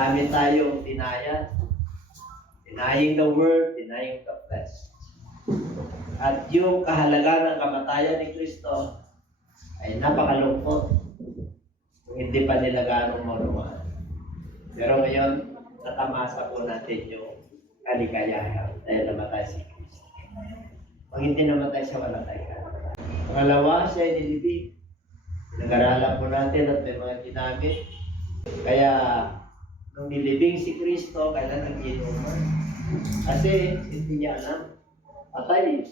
Marami tayong dinaya. Denying the word, denying the flesh. At yung kahalagan ng kamatayan ni Kristo ay napakalungkot kung hindi pa nila ganong maunawaan. Pero ngayon, natamasa po natin yung kaligayahan dahil namatay si Kristo. Pag hindi namatay siya, mamatay ka. Pangalawa, siya ay nilibig. Nag-aralan po natin at may mga ginamit. Kaya, nung nilibing si Kristo, kailan nag-inuman? Kasi, hindi niya alam. Patay.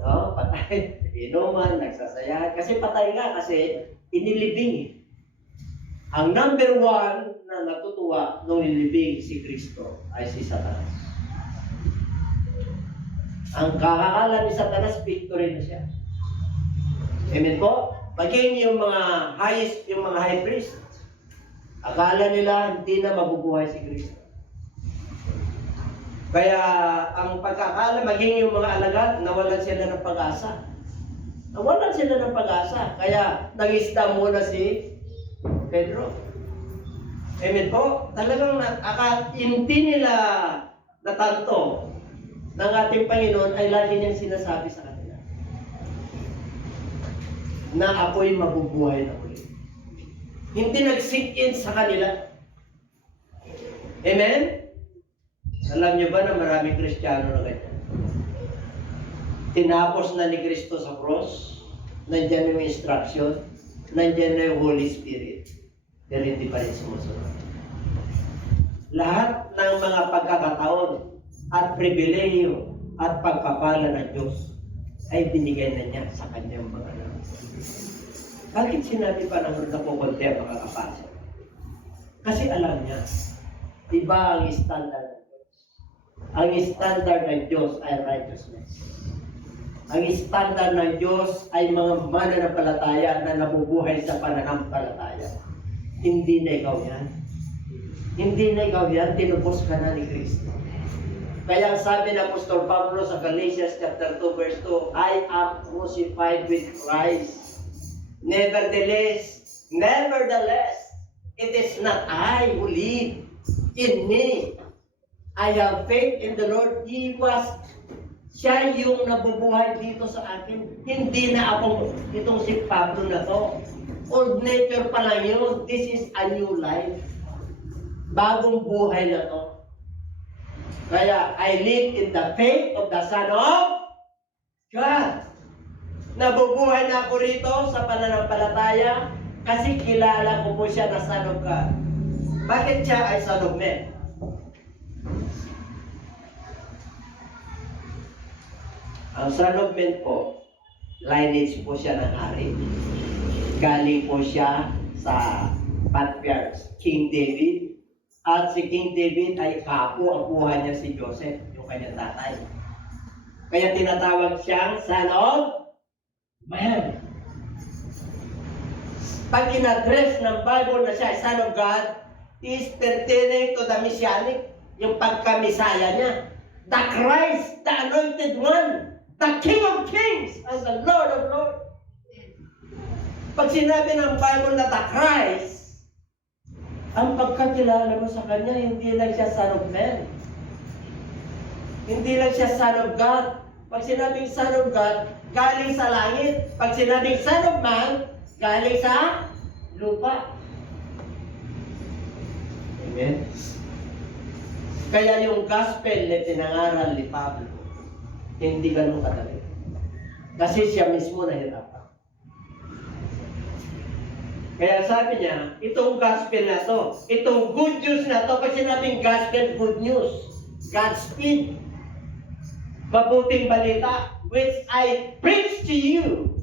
No? Patay. Inuman, nagsasayahan. Kasi patay nga, kasi inilibing. Ang number one na natutuwa nung nilibing si Kristo ay si Satanas. Ang kakakala ni Satanas, victory na siya. Amen po? Maging yung mga high priest, akala nila hindi na mabubuhay si Kristo. Kaya ang pagkakala, maging yung mga alagad, nawalan sila ng pag-asa. Nawalan sila ng pag-asa. Kaya nag-isda muna si Pedro. Amen po? Talagang hindi nila natanto ng ating Panginoon ay lagi niyang sinasabi sa kanila na ako'y mabubuhay na ulit. Hindi nag-sink in sa kanila. Amen? Alam niyo ba na maraming Kristiyano na ganyan? Tinapos na ni Kristo sa cross, nandiyan yung instruction, nandiyan na yung Holy Spirit, pero hindi pa rin sumusunod. Lahat ng mga pagkakataon at pribilehiyo at pagpapala ng Diyos ay binigay na niya sa kanyang mga anak. Bakit sinabi pa ng na kukunti ang makakapasok? Kasi alam niya, iba ang standard ng Diyos. Ang standard ng Diyos ay righteousness. Ang standard ng Diyos ay mga mananampalataya na nabubuhay sa pananampalataya. Hindi na ikaw yan. Hindi na ikaw yan, tinubos ka na ni Kristo. Kaya sabi ng Apostol Pablo sa Galatians chapter 2 verse 2, I am crucified with Christ. Nevertheless, it is not I who live in me. I have faith in the Lord. Siya yung nabubuhay dito sa akin. Hindi na ako, itong si Pablo na to. Old nature pa lang yun. This is a new life. Bagong buhay na to. Kaya, I live in the faith of the Son of God. Nabubuhay na ako rito sa pananampalataya kasi kilala ko po siya na Son of God. Bakit siya ay Son of Man? Ang Son of Man po, lineage po siya ng hari. Galing po siya sa patriarch, King David. At si King David ay kapo, ang buhay niya si Joseph, yung kanyang tatay. Kaya tinatawag siyang Son of Man. Pag in-address ng Bible na siya ay Son of God, is pertaining to the Messianic, yung pagkamisaya niya. The Christ, the Anointed One, the King of Kings, and the Lord of Lords. Pag sinabi ng Bible na the Christ, ang pagkakilala mo sa Kanya, hindi lang siya Son of Man. Hindi lang siya Son of God. Pag sinabing Son of God, galing sa langit. Pag sinabing Son of Man, galing sa lupa. Amen? Kaya yung gospel na pinangaral ni Pablo, hindi ganun kadali. Kasi siya mismo nahirapan. Kaya sabi niya, itong gospel na to, itong good news na to, pag sinabing gospel, good news, Godspeed, mabuting balita, which I preach to you.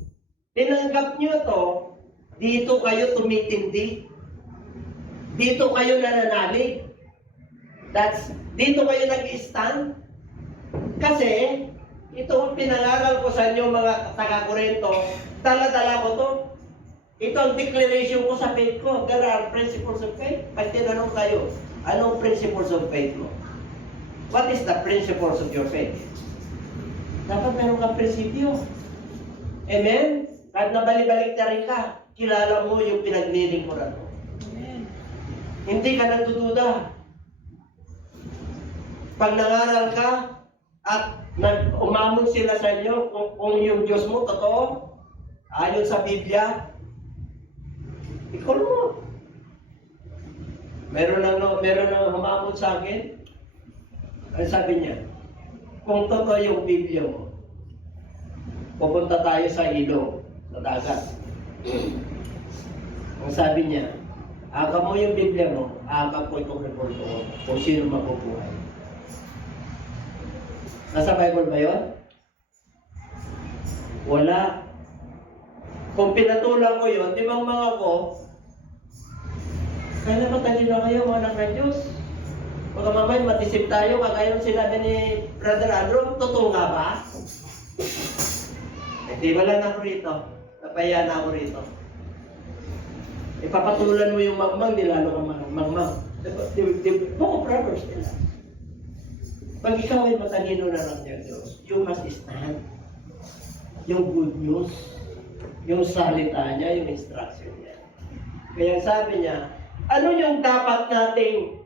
Tinanggap niyo to, dito kayo tumitindi. Dito kayo nananalig. Dito kayo nag-stand. Kasi, ito ang pinangaral ko sa inyo mga taga-Korinto, dala-dala ko to. Ito ang declaration ko sa faith ko. There are principles of faith. Pag tinanong kayo, anong principles of faith mo? What is the principles of your faith? Dapat meron kang prinsipyo. Amen? Kahit nabalik-balik na rin ka, kilala mo yung pinaglilingkuran mo. Amen. Hindi ka nagdududa. Pag nangaral ka at umamon sila sa inyo kung yung Diyos mo totoo, ayon sa Biblia, ikaw mo. Meron lang humamon sa akin. Ano sabi niya? Kung totoo yung Biblia mo, pupunta tayo sa ilog, sa dagat. Ang sabi niya, akap mo yung Biblia mo, akap ko itong report ko kung sino mabubuhay. Nasa Bible ba yun? Wala. Kung pinatulang ko yun, di bang mga ko, kaya matalino kayo mga anak ng Diyos. Baka mamay matisip tayo, kagaya ng sinabi ni Brother Andrew, totoo nga ba? Hindi wala na ako rito. Napaya na ako rito. Ipapatulan mo yung magmang, di lalo ka magmang. Mga brothers nila. Pag ikaw ay matalino na ng Diyos, you must stand. Yung good news, yung salita niya, yung instruction niya. Kaya sabi niya, ano yung dapat nating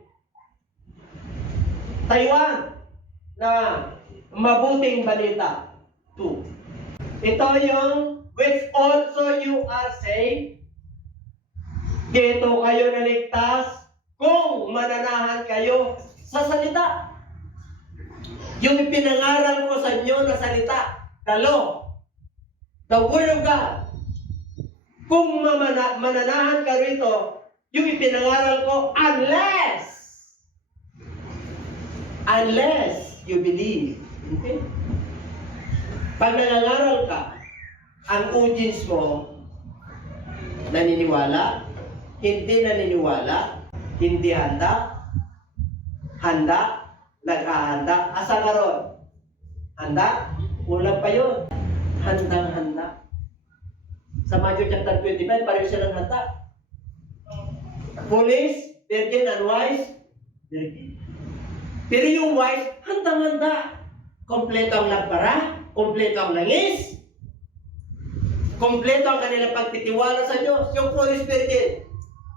tayuan na mabuting balita? 2. Ito yung which also you are saved. Dito kayo naligtas kung mananahan kayo sa salita. Yung pinangaral ko sa inyo na salita, the law, the Word of God. Kung mananahan ka rito, yung ipinangaral ko, unless you believe. Okay? Pag nangangaral ka, ang audience mo, naniniwala, hindi naniniwala, hindi handa, naghahanda. Asa ka ron? Handa? Kulang pa yun. Handang-handa. Sa Matthew chapter 25, pareho silang handa. Foolish, virgin, and wise, virgin. Pero yung wise, handang-handa. Kompleto ang lagbara, kompleto ang langis, kompleto ang kanilang pagtitiwala sa Diyos. Yung foolish virgin,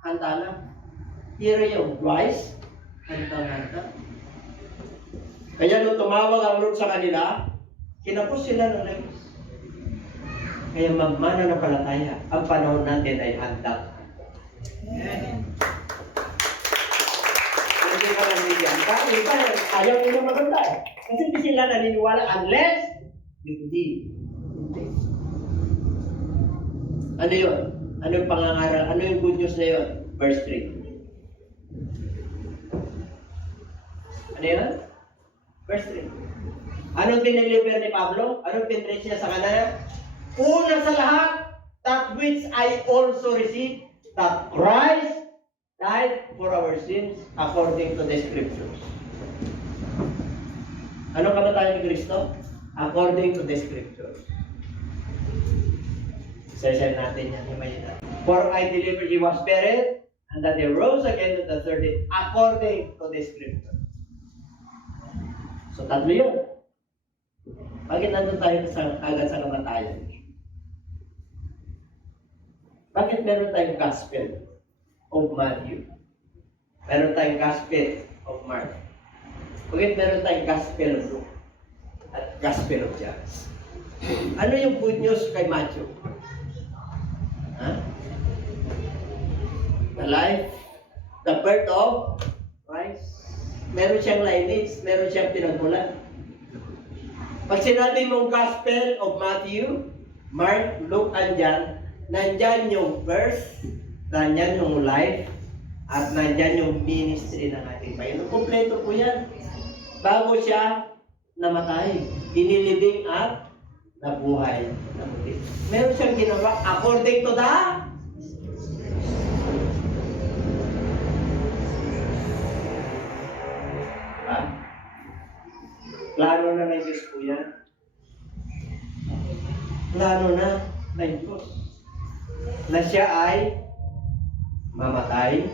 handa lang. Pero yung wise, handang-handa. Kaya nung tumawag ang Lord sa kanila, kinapos sila ng langis. Kaya magmananampalataya, ang panahon natin ay handa. Hindi ka lang bigyan. Iba, ayaw nila maganda eh. Kasi hindi sila naniniwala unless you believe. Ano yun? Ano yung pangangaral? Ano yung good news na yun? Verse 3. Ano yun? Verse 3. Anong piniliver ni Pablo? Anong pinreach niya sa kanila? Una sa lahat, that which I also received, that Christ died for our sins according to the Scriptures. Anong kamatayan ni Kristo? According to the Scriptures. Isa-isa natin yan. For I delivered he was buried, and that he rose again on the third day, according to the Scriptures. So, tatlo yun. Bakit nandun tayo agad sa kamatayan? Bakit meron tayong Gospel of Matthew? Meron tayong Gospel of Mark? Bakit meron tayong Gospel of Luke? At Gospel of John? Ano yung good news kay Matthew? The life, the birth of Christ. Meron siyang lineage, meron siyang pinagmulan. Pag sinabi mong Gospel of Matthew, Mark, Luke, and John, nandyan yung birth, nandyan yung life, at nandyan yung ministry ng ating Panginoon. Kompleto po yan. Bago siya namatay, inilibing at nabuhay. Meron siyang ginawa according to the plano na ng Diyos po yan. Plano na ng Diyos. Na siya ay mamatay,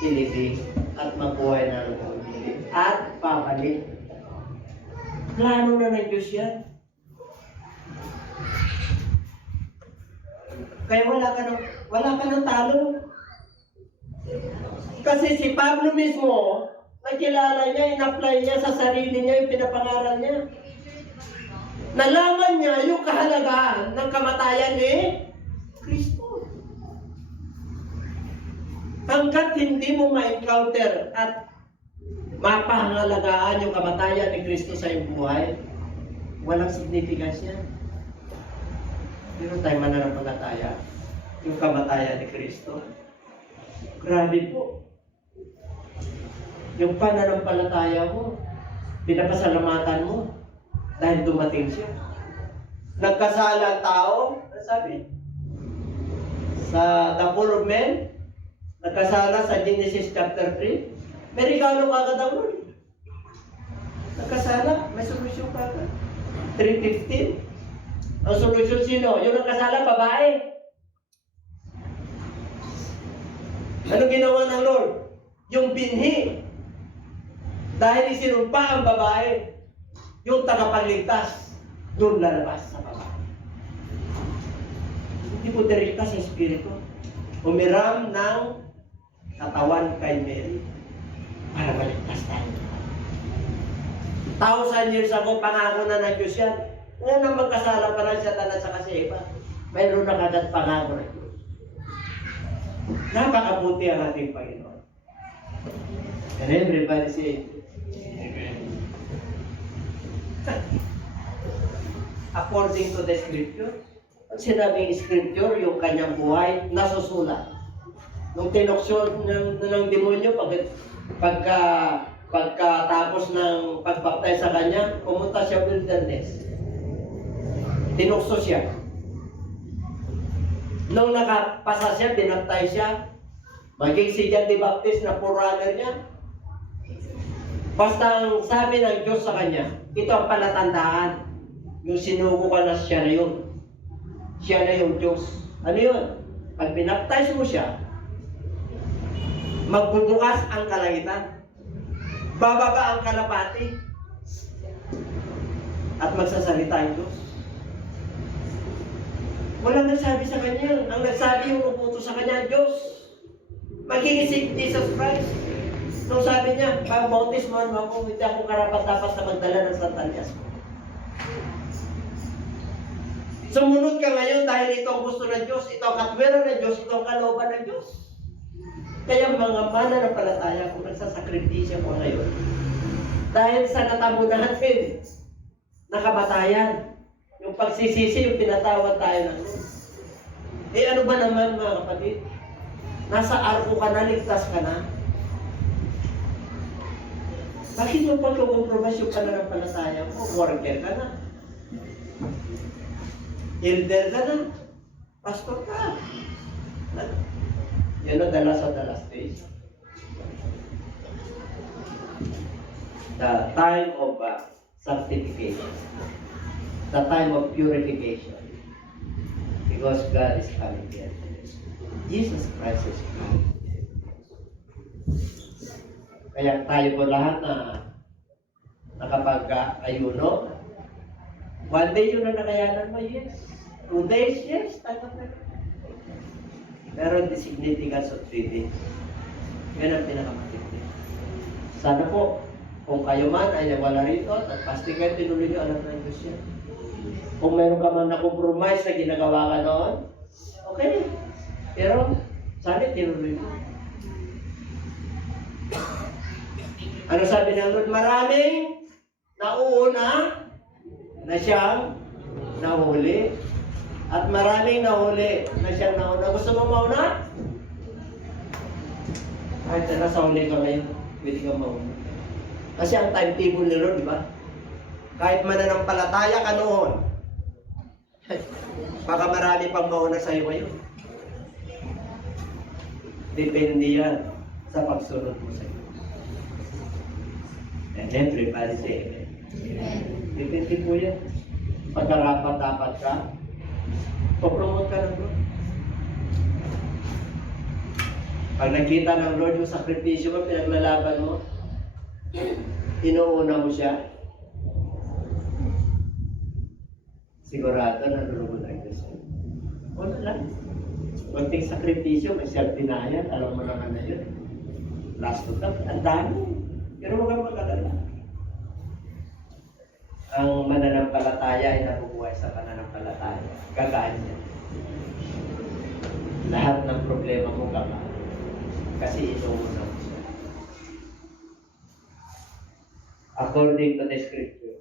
ilibing, at mabuhay na lumilig, at papalik. Plano na ng Diyos yan. Kaya wala ka ng talo. Kasi si Pablo mismo, nakilala niya, in-apply niya sa sarili niya yung pinapangaral niya. Nalaman niya yung kahalagahan ng kamatayan ni Kristo. Hanggat hindi mo ma-encounter at mapangalagaan yung kamatayan ni Kristo sa iyong buhay, walang significance yan. Pero tayo mananampalataya, yung kamatayan ni Kristo. Grabe po. Yung pananampalataya mo, pinapasalamatan mo, dahil dumating siya. Nagkasala ang tao, ano sabi? Sa The Fall of Men, nagkasala sa Genesis chapter 3, may regalo kagad ang Lord. Nagkasala, may solusyon kagad. 3:15. Ang solusyon sino? Yung nagkasala, babae. Ano ginawa ng Lord? Yung binhi. Dahil isinumpa ang babae, yung tagapagligtas, doon lalabas sa babae. Hindi po direkta sa Espiritu. Umiram ng katawan kay Mary para maligtas tayo. 1,000 years ago, pangako na ng Diyos yan. Ngayon ang magkasala pa ng Satanas sa kasi iba, mayroon na kagad pangako ng Diyos. Napakabuti ang ating Panginoon. And everybody say, Amen. According to the Scripture, ang sinabing Scripture, yung kanyang buhay, nasusulat. Nung tinukso ng demonyo, pagkatapos ng pagbaptay sa kanya, pumunta siya wilderness. Tinukso siya. Nung nakapasa siya, binaptay siya, maging si John the Baptist na forerunner niya. Basta ang sabi ng Diyos sa kanya, ito ang palatandaan. Yung sinuko ka na siya na yun. Siya na yung Diyos. Ano yun? Pag binaptize mo siya, magbubukas ang kalangitan. Bababa ang kalapati. At magsasalita ang Diyos. Walang nagsabi sa kanya. Ang nagsabi yung uputo sa kanya, Diyos. Magiging si Jesus Christ. Nung sabi niya, pag-bautis mo ako, hindi ako karapat-dapat na magdala ng sandalias mo. Sumunod ka ngayon dahil ito ang gusto ng Diyos, ito ang katwiran ng Diyos, ito ang kalooban ng Diyos. Kaya mga mananampalataya kung nagsasakripisya mo ngayon, dahil sa natamo natin na kamatayan, yung pagsisisi, yung pinatawad tayo ng Diyos. Eh ano ba naman mga kapatid? Nasa arko ka na, ligtas ka na. Bakit yung pagkukompromise yung pananampalataya mo? Worker ka na. Elder ka na. Pastor ka. You know the last days. The time of sanctification. The time of purification. Because God is coming here. Jesus Christ is coming. Kaya tayo po lahat na nakapag-ayuno, one day yun na nakayanan mo, yes. 2 days, yes. Pero the significance of 3 days, yan ang pinakamatindi. Sana po, kung kayo man ay nawala rito at fasting kayo, tinuloy nyo, alam ng Diyos yan. Kung meron ka man na-compromise na ginagawa ka noon, okay. Pero, sana tinuloy mo. Ano sabi ng Lord? Maraming nauuna na siyang nahuli. At maraming nahuli na siyang nauna. Gusto mo mauna? Kahit nasa huli ka ngayon, pwede ka mauna. Kasi ang timetable ni Lord, di ba? Kahit mananampalataya ka noon, baka marami pang mauna sa iyo ngayon. Depende yan sa pagsunod mo sa iyo. And everybody say amen. Depende po yan. Pagkarapat-dapat ka, papromote ka ng Lord. Pag nakita ng Lord yung sakripisyo mo, pinaglalaban mo, inuuna mo siya, sigurado na lulubog ang Diyos. Wala lang. Kunting sakripisyo, may self-denial, alam mo naman na yun. Last of them, ang dami. Pero huwag kang mag-alala. Ang mananampalataya ay nabubuhay sa pananampalataya. Gagaan niya. Lahat ng problema mo gagaan. Kasi inuuna mo siya. According to the scripture.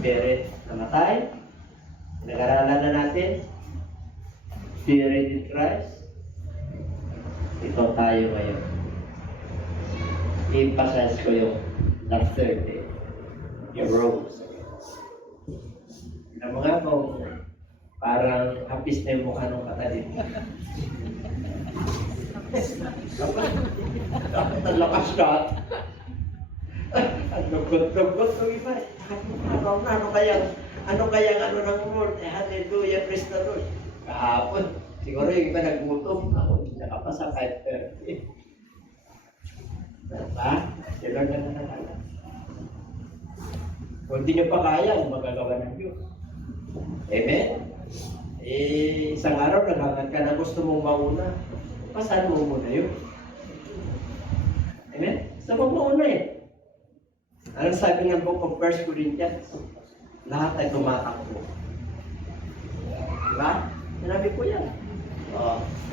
Spirit namatay. Nag-aralan na natin. Spirit in Christ. Ito tayo ngayon. I-emphasize ko yung the third day. Yung rose. Alam mo nga kung parang hapis na yung mukha ng katalim. Dapat ang lakas ka. Ang lugod-lugod ng iba. Ano kaya ng Lord? Hallelujah, praise the Lord. Kahapon, siguro yung iba nagutom. Ako, hindi nakapasa kahit 30. Diba? Si Lord na nakakala. Kung hindi nyo pa kaya, magagawa ng Diyos. Amen? Isang araw, naghagat ka na gusto mong mauna. Pasan mo muna yun. Amen? Sa mauna eh. Anong sabi ng book of 1 Corinthians? Lahat ay tumatakbo. Diba? Sinabi ko yan.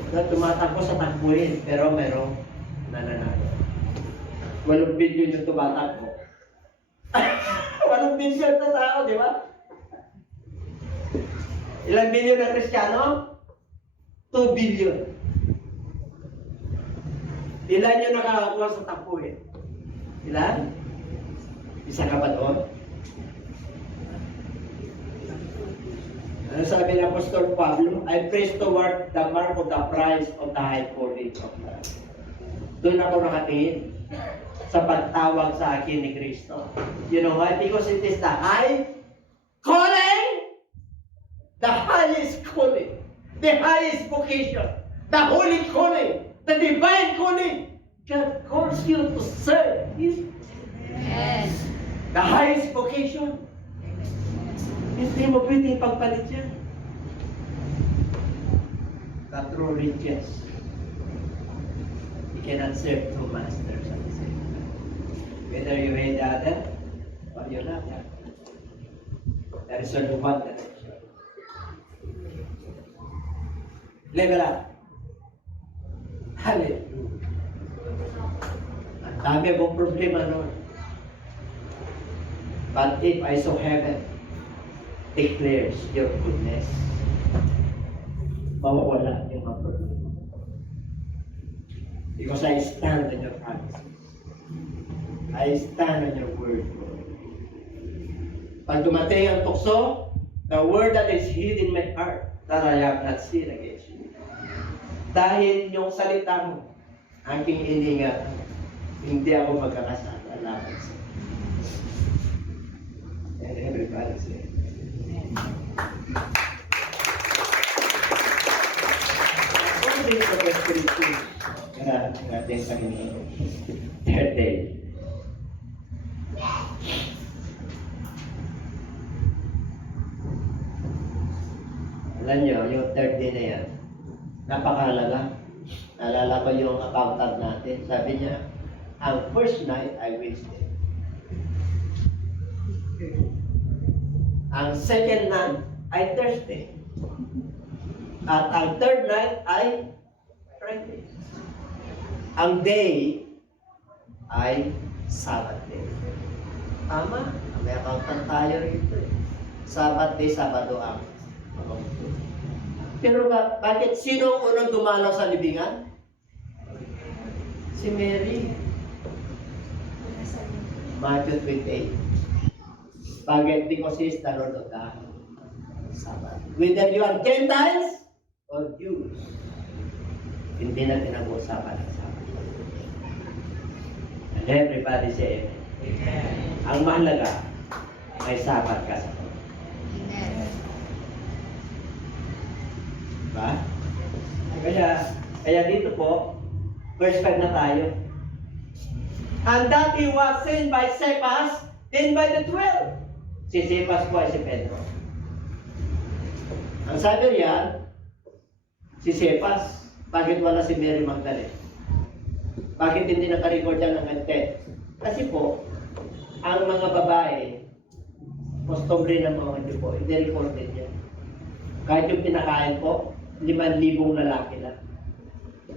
Tumatakbo sa takbuhin, pero merong nananalo. 8 billion yung tumatakbo. 8 billion na tao, di ba? Ilang billion na Kristiyano? 2 billion. Ilan yung nakakakuha sa takbuhin? Ilan? Isa ka ba doon? Ano sabi ng Apostol Pablo? I press toward the mark of the prize of the high calling of God. Doon ako nakatingin sa pagtawag sa akin ni Kristo. You know why? Because it is the high calling, the highest calling, the highest vocation, the holy calling, the divine calling. God calls you to serve Him. Yes. The highest vocation. Hindi mo pwede ipagpalit yan. The true riches. You cannot serve two masters at the same time. Whether you hate the other or you love the other. There is only one direction. Level up. Hallelujah. Ang dami mong problema noon. But if I saw heaven declares your goodness, mawawala yung mga problema. Because I stand on your promises. I stand on your word. Pag dumating ang tukso, the word that is hid in my heart, that I have not sinned against you. Dahil yung salita mo, aking iningat, hindi ako magkakasala laban sa. And everybody say, according to the scripture, ang ating Panginoon, third day. Alam nyo, yung third day na yan, napakahalaga. Naalala ko yung accountant natin. Sabi niya, ang first night I wasted. Ang second night ay Thursday. At ang third night ay Friday. Ang day ay Sabbath day. Tama? May accountant tayo rito eh. Sabbath day, Sabado ang. Pero bakit sino ang unang dumalaw sa libingan? Si Mary. Matthew 28. Bakit? Because He is the Lord of the Sabbath. Whether you are Gentiles or Jews, hindi na pinag-uusapan ang Sabbath. And everybody say Amen. Ang mahalaga, may Sabbath ka sa Lord. Amen. Diba? Kaya dito po, verse 5 na tayo. And that he was sent by Cephas, then by the 12. Si Cephas po ay si Pedro. Ang sabi riyan, si Cephas, Bakit wala si Mary Magdalene? Bakit hindi naka-record yan ng 10? Kasi po, ang mga babae, customary ng mga Diyo po, hindi recorded yan. Kahit yung pinakain po, 5,000 lalaki na.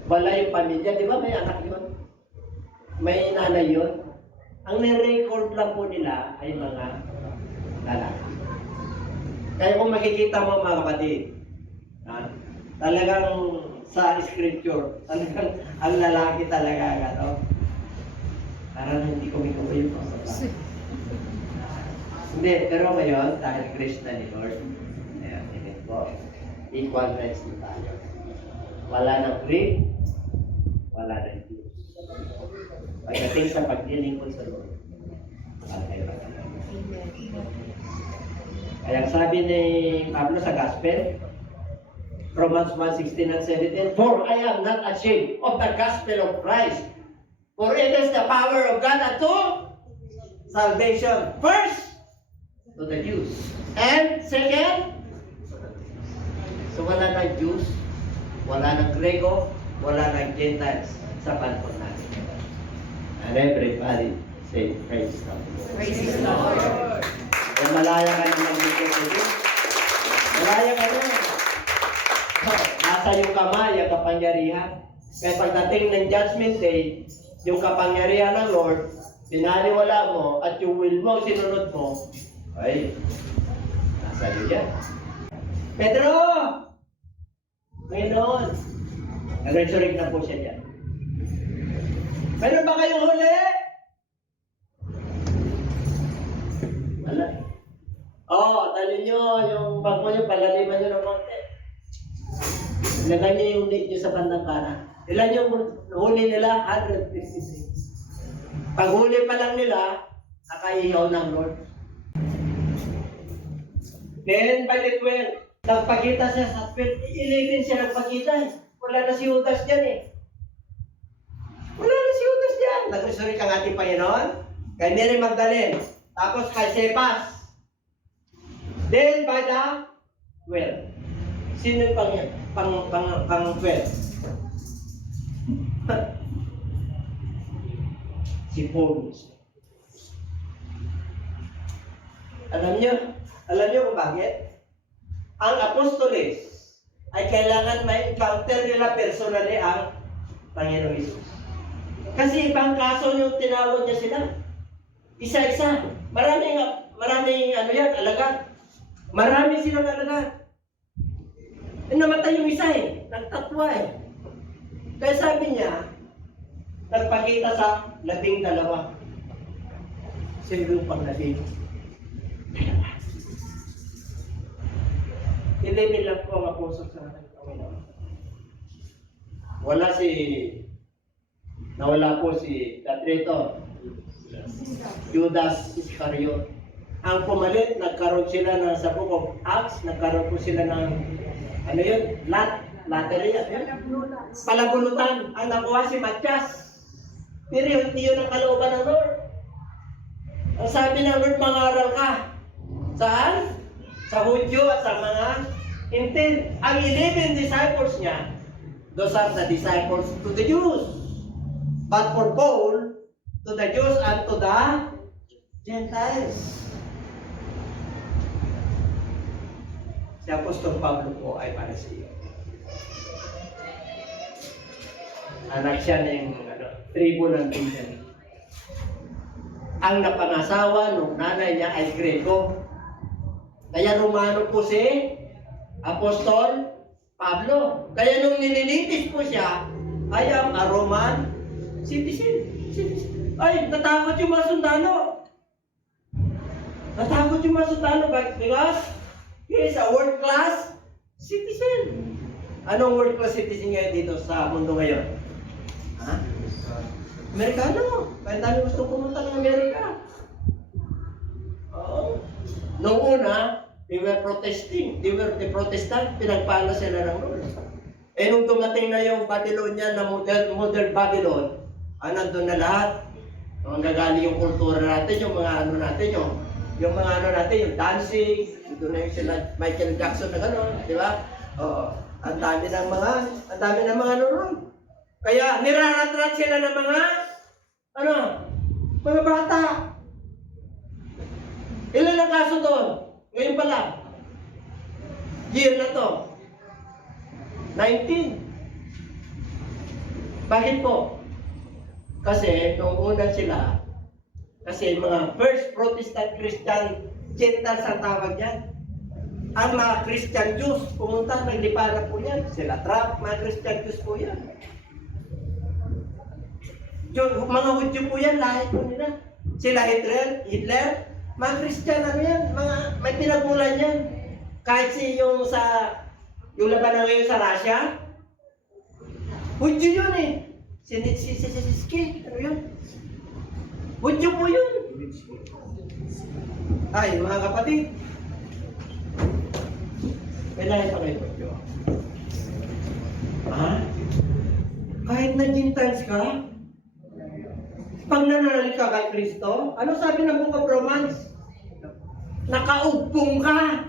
Wala yung pamilya, di ba may anak yun? May nanay yun? Ang nire-record lang po nila ay mga lalaki. Kaya kung makikita mo mga kapatid, talagang sa scripture, talagang ang lalaki talaga, ano? Parang hindi ko yung pasok. Hindi, pero ngayon, dahil grace na ni Lord, ayan, hindi po, equal rights na tayo. Wala ng Greek, wala ng Jews. Pagdating sa paglilingkod sa Lord, okay ba tayo? Kaya sabi ni Pablo sa Gospel, Romans 1:16 and 17, "For I am not ashamed of the gospel of Christ, for it is the power of God unto salvation. First, to the Jews. And second, so wala ng Jews, wala ng Grego, wala ng Gentiles sa panahon natin. And everybody say, praise the Lord. Praise the Lord. Kung malaya ka na maglingkod sa Diyos, malaya ka na. Nasa yung kamay, ang kapangyarihan. Kaya pagdating ng Judgment Day, yung kapangyarihan ng Lord, pinaniwala mo at yung will mo, sinunod mo, ay, nasa iyo yan. Pedro! Ngayon, nag-resurrect na po siya dyan. Meron ba kayong huli? Wala. Dali nyo yung bag mo nyo, palaliman nyo ng konti. Ilagay nyo yung unit nyo sa bandang kanan. Ilan yung huli nila? 153. Pag huli pa lang nila, nakaihaw ng Lord. Then, by the 12, nagpakita siya sa 11 siya nagpakita eh. Wala na si Judas dyan eh. Wala na si Judas dyan. Nag-resurrect ang ating Panginoon. Kay Mary Magdalene. Tapos kay Cephas. Then, by the 12. Sino yung pang 12? Si Paulus. Alam nyo kung bakit? Ang apostoles ay kailangan ma-encounter nila personally ang Panginoong Isus. Kasi ibang kaso yung tinawag niya sila. Isa-isa. Maraming alagad. Marami silang alagad. Namatay yung isa eh. Nagtatwa eh. Kaya sabi niya, nagpakita sa 12. Sino yung pang-labing? 11 lang po ang apostol sa ating Panginoon. Nawala po si Katrito, Judas Iscariot. Ang pumalit, nagkaroon sila ng sa Book of Acts, nagkaroon po sila ng lottery, palabulutan. Ang nakuha si Matias. Pero hindi yun ang kalooban ng Lord. Ang sabi ng Lord, mangaral ka. Saan? Sa Hudyo at sa mga Hintil. Ang 11 disciples niya, those are the disciples to the Jews. But for Paul, to the Jews and to the Gentiles. Si Apostol Pablo po ay Pariseo. Anak siya ng tribo ng Benjamin. Ang napangasawa ng nanay niya ay Grego. Kaya Romano po si Apostol Pablo. Kaya nung nililitis po siya, I am a Roman citizen. Ay, natakot yung mga sundalo. Natakot yung mga sundalo because he is a world-class citizen. Anong world-class citizen ngayon dito sa mundo ngayon? Ha? Amerikano. Kaya dami gusto pumunta ng Amerika. Oo. Noong una, they were protesting. They were the Protestant. Pinagpala sila ng Lord. Eh nung dumating na yung Babylonian na modern Babylon, nandun na lahat. Ang gagaling yung kultura natin, yung mga ano natin, yung mga ano natin, yung dancing, doon na yung sila Michael Jackson na gano'n, di ba? Oo. Ang dami ng mga lorong. Kaya niraratrat sila ng mga mga bata. Ilan ang kaso doon? Ngayon pa lang. Year na to. 19. Bakit po? Kasi nung una sila, kasi mga First Protestant Christian Gentiles ang tawag yan. Ang mga Christian Jews, pumunta, naglipa na po yan. Sila Trump, mga Christian Jews po yan. Mga Hudyo po yan, lahat po nila. Sila Hitler, mga Christian yan, may pinagmulan yan. Kahit yung labanan ngayon sa Russia, Hudyo yun eh. Sinitsisisisky, ano yun? Hudyo po yun. Ay, mga kapatid, kailangan pa kayo Hudyo. Ha? Kahit na Gentiles ka, pag nananalig ka kay Kristo, ano sabi ng Book of Romans? Nakaugpong ka.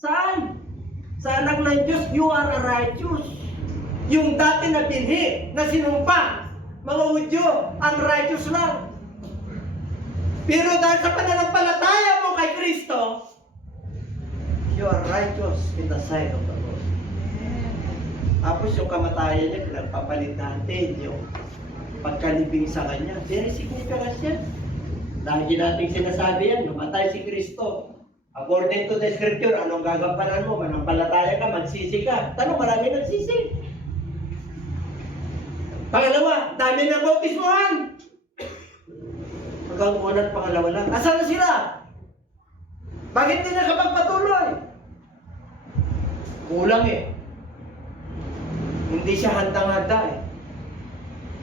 Saan? Sa anak ng Diyos, you are righteous. Yung dati na binhi, na sinumpa, mga Hudyo, ang righteous lang. Pero dahil sa pananampalataya mo kay Kristo, you are righteous in the sight of the Lord. Tapos yung kamatayan niya, pinagpapalit natin yung pagkalibing sa Kanya. Very significant yan. Lagi nating sinasabi yan, namatay si Kristo. According to the scripture, anong gagampanan mo? Manampalataya ka, magsisi ka. Tanong, marami nagsisi. Pangalawa, dami na bautismohan. Hanggang una at pangalawa lang. Asan na sila? Bakit di nakapagpatuloy? Kulang eh. Hindi siya handang-handa eh.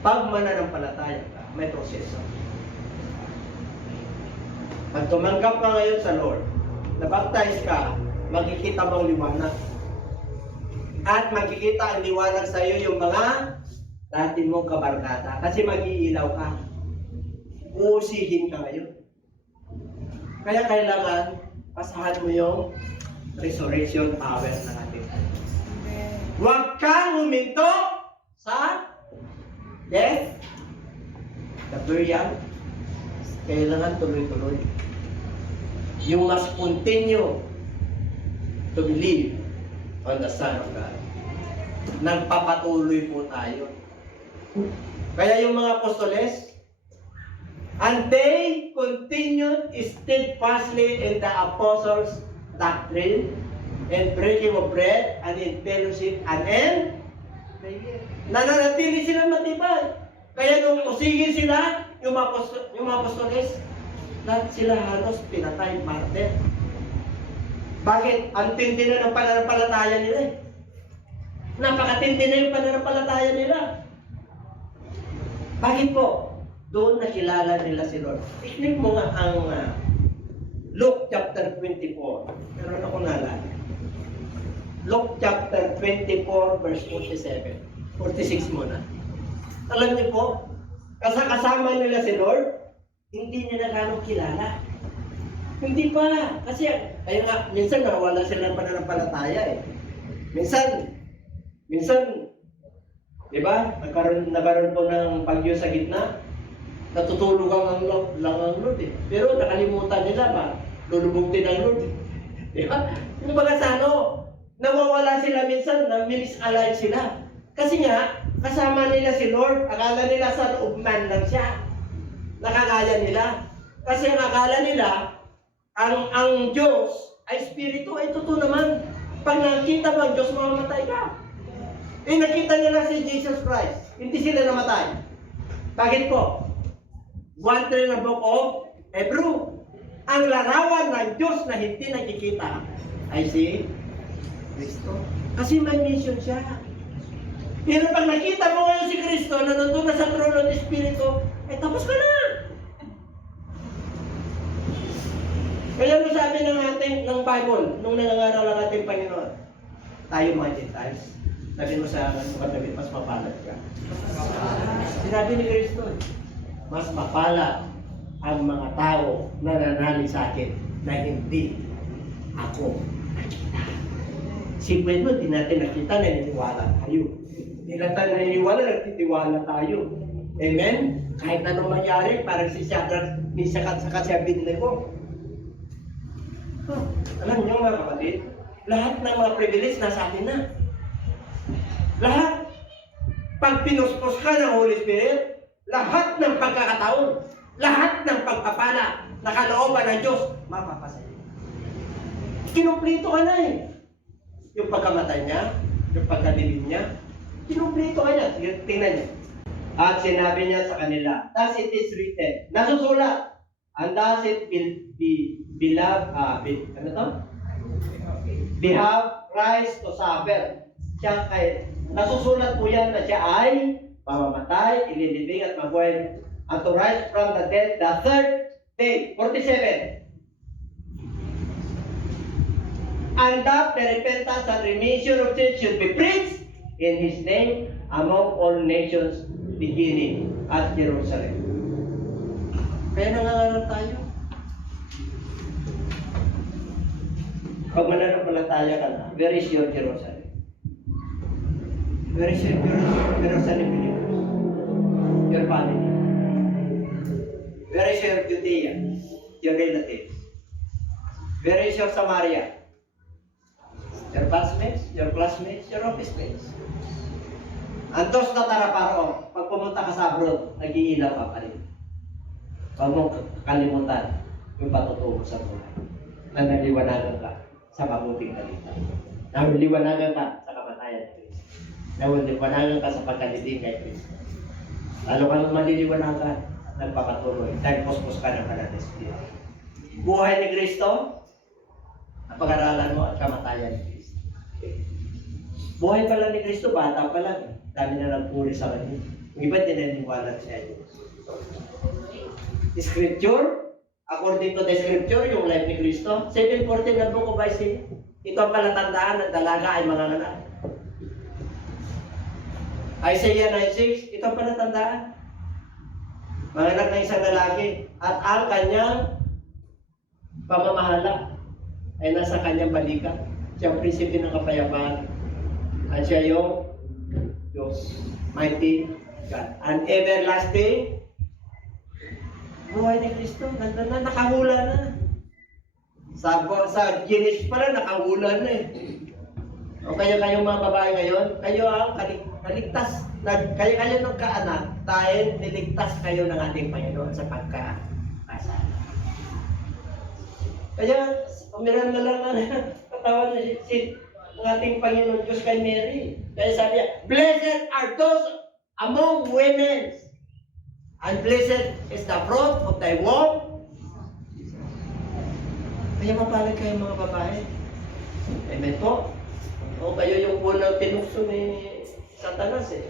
Pag mananampalataya ka, may proseso. Pag tumanggap ka ngayon sa Lord, nabaptize ka, makikita mo ang liwanag. At makikita ang liwanag sa iyo yung mga dati mong kabarkada. Kasi mag-iilaw ka. Uusihin ka ngayon. Kaya kailangan pasahan mo yung resurrection power ng ating Diyos. Huwag kang huminto sa death, the burial. Kailangan tuloy-tuloy. You must continue to believe on the Son of God. Nagpapatuloy po tayo. Kaya yung mga apostoles, and they continued steadfastly in the apostles' doctrine, and breaking of bread, and in fellowship, and in prayer. Nananatili sila matibay. Kaya nung usigin sila, yung mga apostoles, lahat sila halos pinatay, martyr. Bakit? Ang tindi na ng pananampalataya nila eh. Napakatindi na yung pananampalataya nila. Bakit po? Doon nakilala nila si Lord. Tignan mo nga ang Luke chapter 24. Meron ako nalala. Luke chapter 24 verse 47. 46 muna. Alam niyo po, kasama nila si Lord, hindi nila ganong kilala. Hindi pa. Kasi, kaya nga, minsan nawala sila ng pananampalataya eh. Minsan, di ba? Nagkaroon po ng bagyo sa gitna. Natutulog lang ang Lord eh. Pero nakalimutan nila ba? Lulubog din ang Lord eh. Di ba? Yung baga sa nawawala sila minsan, na-misalign sila. Kasi nga, kasama nila si Lord, akala nila sa loob man lang siya. Nakakaya nila. Kasi ang akala nila, ang Diyos ay Espiritu, ay totoo naman. Pag nakita mo ang Diyos, mamamatay ka. Eh, nakita nila si Jesus Christ. Hindi sila namatay. Bakit po? 1:3 na book of Hebrew. Ang larawan ng Diyos na hindi nakikita ay si Kristo. Kasi may mission siya. Pero pag nakita mo ngayon si Kristo na nandun na sa trono ng Espiritu, ay tapos ka na. Kaya ano sabi ng Bible, nung nangangaral ang ating Panginoon, tayo mga Gentiles, sabi mo sa katabi, mas mapalad ka. Sinabi ni Kristo, mas mapalad ang mga tao na nananalig sa akin na hindi ako nakita. Isipin mo, di natin nakita, naniniwala tayo. Hindi lang tayo naniniwala, nagtitiwala tayo. Amen? Kahit anong mangyari, parang si Shadrach, Meshach at si Abednego. Alam niyo mga kapatid, lahat ng mga privilege nasa atin na. Lahat. Pag pinuspos ka ng Holy Spirit, lahat ng pagkakataon, lahat ng pagpapala na kalooban ng Diyos, mapapasaya. Kinumplito ka na eh. Yung pagkamatay niya, yung pagkadibin niya, kinumplito ka niya. Sige, tingnan niyo. At sinabi niya sa kanila, thus it is written, nasusulat, and thus it will be beloved, ano to? Behave Christ to suffer. Siya kay, nasusulat po yan na siya ay mamamatay, ililibing at mabuhay, and to rise from the dead the third day. 47. And that the repentance and remission of sins should be preached in His name among all nations, beginning at Jerusalem. Kaya nangangarap tayo. Pag mananampalataya ka na, where is your Jerusalem? Where is your Jerusalem believers? Your family? Where is your Judea? Your relatives? Where is your Samaria? Your classmates, your office mates. Antos na taraparo, pag pumunta ka sa abroad, nag-iilaw ka pa rin. Huwag mong kalimutan yung patutubo sa buhay. Na naliwanagan ka sa mabuting balita. Na naliwanagan ka sa kamatayan ni Kristo. Na naliwanagan ka sa pagkalibing kay Kristo. Lalo kang maliliwanagan, nagpapatuloy, dahil puspos ka ng Banal na Espiritu. Buhay ni Kristo, ang pag-aralan mo at kamatayan ni Kristo. Buhay pala ni Kristo, bata pa lang. Dami na nagpuri sa kanya. Yung iba dinaniwala siya yun. Scripture, according to the Scripture, yung life ni Kristo, 7:14 ng Book of Isaiah. Ito ang palatandaan ng dalaga ay manganganak. Isaiah 9:6, ito ang palatandaan. Manganak ng isang lalaki at ang kanyang pamamahala ay nasa kanyang balikat. Siya ang prinsipe ng kapayapaan. At siya yung Diyos, mighty God. An everlasting buhay ni Kristo. Ganda na, nakahula na. Sa Genesis pala, nakahula na eh. O kayong mga babae ngayon, kayo ang kaligtas. Kayo ng kaanak, dahil niligtas kayo ng ating Panginoon sa pagkakasala. Kaya, umiran na lang na katawan na si ng ating Panginoon Diyos kay Mary. Kaya sabi niya, blessed are those among women, and blessed is the fruit of thy womb. Kaya mapalag kayo mga babae. Amen po. O kayo yung unang tinukso ni Satanas eh.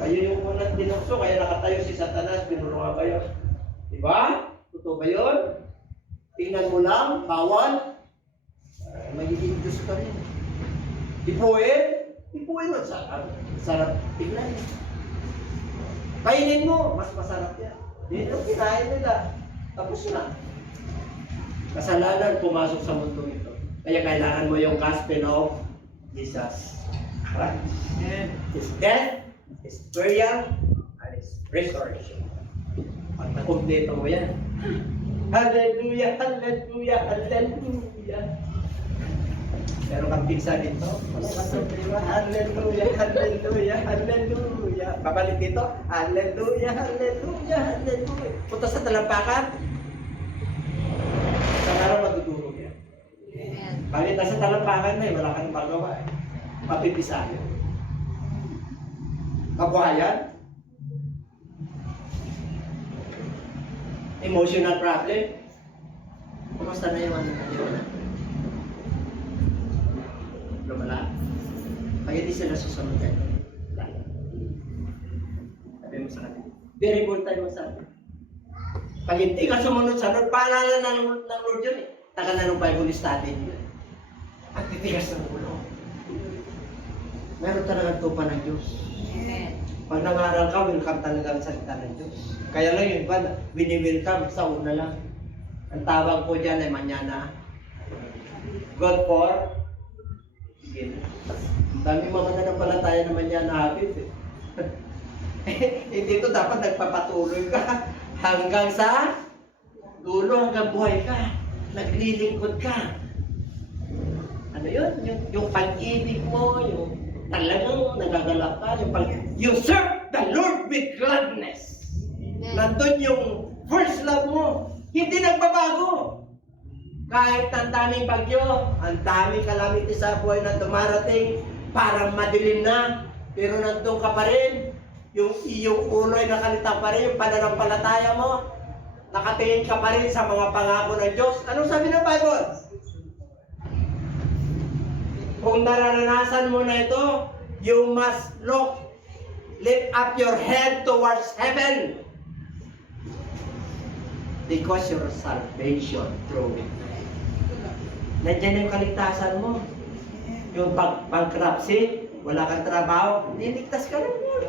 Kayo yung unang tinukso, kaya nakatayo si Satanas, binurungan kayo. Diba? Totoo ba yun? Tingnan mo lang, bawal. Magiging Diyos ka rin. Ipuin mo. Sarap tingnan. Kainin mo, mas masarap yan. Dito, kinain nila. Tapos na. Kasalanan pumasok sa mundo ito. Kaya kailangan mo yung gospel of Jesus Christ. His death, His burial, and His resurrection. Pag nakumpleto mo yan, hallelujah, hallelujah, hallelujah. Pero kang pigsa dito, hallelujah, hallelujah, hallelujah. Babalik dito, hallelujah, hallelujah, hallelujah. Punta sa talampakan, sa araw magdudurog yan. Bakit nasa talampakan na eh, wala kang magawa eh. Papipisayo. Kabuhayan. Emotional problem. Kumusta na yung ano na? Lumala. Pag hindi sila susunod kayo. Sabi mo sa kanila. Very important mo sa akin. Pag hindi ka sumunod-sunod, paalala ng Lord yun eh. Taka na ng Bible study niyo. At titigas ng ulo. Meron talagang tupa ng Diyos. Pag nangaral ka, welcome talaga ang salita ng Diyos. Kaya lang yung iba, wini-welcome sa una lang. Ang tawag po dyan ay manyana. God for Sige na. Ang daming mga nananampalataya naman yan na habit eh. Hindi to dapat nagpapatuloy ka hanggang sa dulo, hanggang buhay ka. Naglilingkod ka. Ano yun? Yung pag-ibig mo, yung talagang nagagalak ka, you serve the Lord with gladness. Nandun yung first love mo. Hindi nagbabago. Kahit ang daming bagyo, ang daming calamity sa buhay na dumarating, parang madilim na, pero nandun ka pa rin. Yung iyong ulo ay nakalitaw pa rin, yung pananampalataya mo, nakatingin ka pa rin sa mga pangako ng Diyos. Anong sabi ng Bible? Kung naranasan mo na ito, you must lift up your head towards heaven. Because your salvation through it. Nandiyan yung kaligtasan mo. Yung bankruptcy, wala kang trabaho, liligtas ka ng Lord.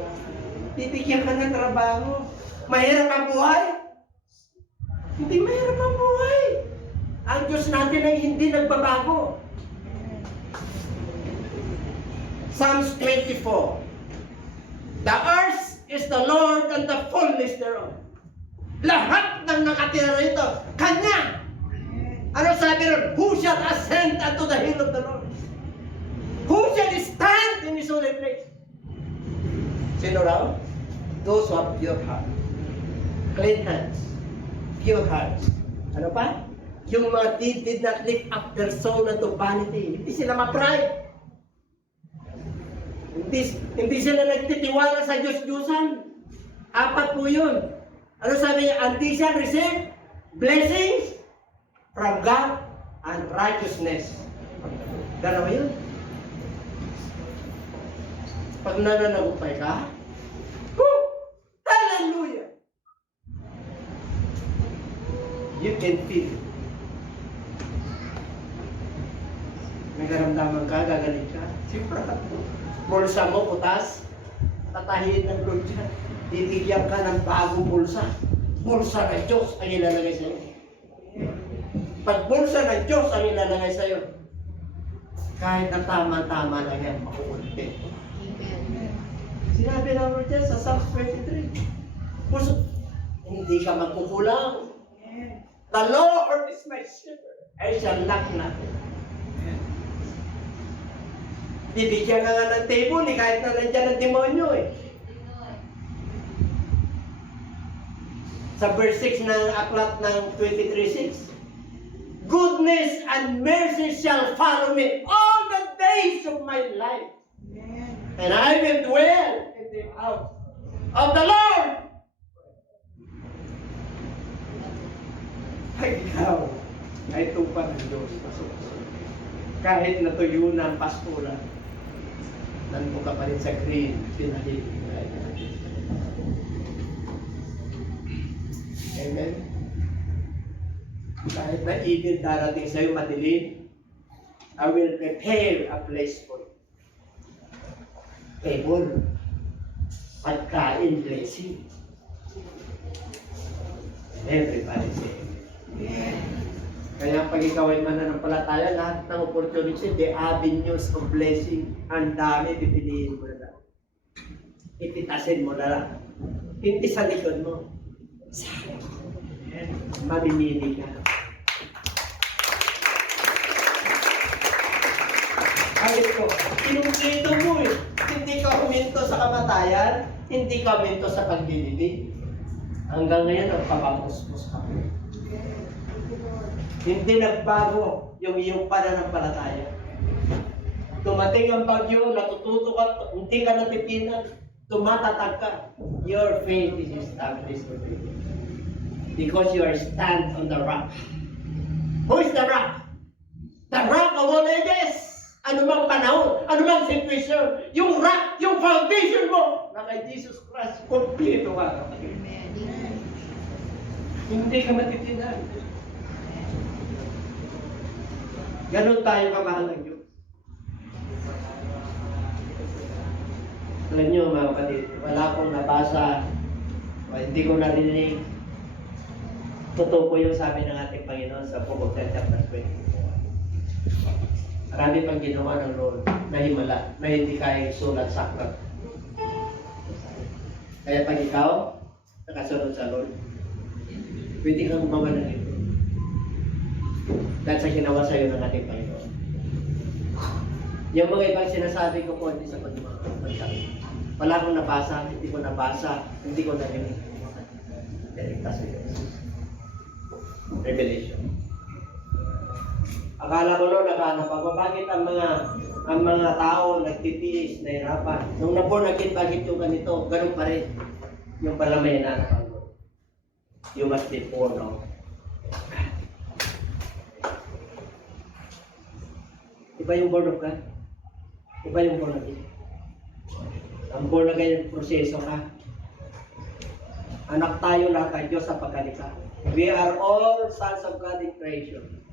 Bibigyan ka ng trabaho. Mahirap ang buhay? Hindi mahirap ang buhay. Ang Diyos natin ay hindi nagbabago. Psalms 24. The earth is the Lord and the fullness thereof. Lahat ng nakatira rito, Kanya. Ano sabi ron? Who shall ascend unto the hill of the Lord? Who shall stand in His holy place? Sino raw? Those who have pure heart. Clean hands. Pure hearts. Ano pa? Yung mga did not lift up their soul unto vanity. Hindi sila ma-pride. Hindi sila nagtitiwala sa Diyos-Diyusan. Apat po yun. Ano sabi niya? And they shall receive blessings from God and righteousness. Dalawa yun. Pag nananagumpay ka, hallelujah! You can feel it. May karamdaman ka, gagaling ka. Siyempre, bulsa mo, putas, tatahiin ng Lord dyan. Bibigyan ka ng bagong bulsa. Bulsa ng Diyos ang ilalagay sa'yo. Pag bulsa ng Diyos ang ilalagay sa'yo, kahit na tama-tama lang yan, makukunti. Sinabi ng Lord dyan sa Psalms 23. Hindi ka magkukulang. The Lord is my shepherd. I shall lack nothing. Bibigyan ka nga ng table, kahit na nandiyan ang demonyo eh. Sa verse 6 ng aklat ng 23:6. Goodness and mercy shall follow me all the days of my life. And I will dwell in the house of the Lord. Ay, ikaw ay tupa ng Diyos. Kahit natuyo na ang pastola, nandun ka pa rin sa green, pinahid. Amen? Kahit na evil darating sa'yo madilim, I will prepare a place for you. Table, pagkain, blessing. Everybody say amen. Kaya pag ikaw ay mananampalataya, lahat ng opportunity, the avenues of blessing, ang dami, pipiliin mo na lang. Ipitasin mo na lang. Hindi sa likod mo. Mamimili ka. Ayun ko, inumpito mo eh. Hindi ka huminto sa kamatayan, hindi ka huminto sa paglilibig. Hanggang ngayon, nagpapapuspos ka. Hindi nagbago yung iyong pananampalataya. Dumating ang bagyo, natututo ka, hindi ka natitinan, tumatatag ka. Your faith is established with you. Because you are stand on the rock. Who is the rock? The rock of all ages. Ano mang panahon, ano mang situation, yung rock, yung foundation mo, na kay Jesus Christ, kumpleto ka. Hindi ka matitinan. Ganon tayo kamahal ng Diyos. Alam niyo mga kapatid, wala akong nabasa, o hindi ko narinig. Totoo po yung sabi ng ating Panginoon sa Book of chapter 24. Marami pang ginawa ng Lord na himala, na hindi kaya sulat sa aklat. Kaya pag ikaw, nakasunod sa Lord, pwede kang gumawa ng ito. Dahil sa ginawa sa iyo ng ating Panginoon. Yung mga ibang sinasabi ko po, hindi sa pagsabi. Wala akong nabasa, hindi ko nabasa, hindi ko narinig. Direkta sa Diyos. Revelation. Akala ko noon, nakahanap ako, bakit ang mga tao nagtitiis, nahirapan. Nung na-born again, bakit yung ganito? Ganun pa rin. Yung pala may hinahanap ako. You must be born of God. Iba yung born of God. Iba yung born again. Ang born again, proseso ka. Anak tayo lahat ng Diyos sa pagkalika. We are all sons of God in creation.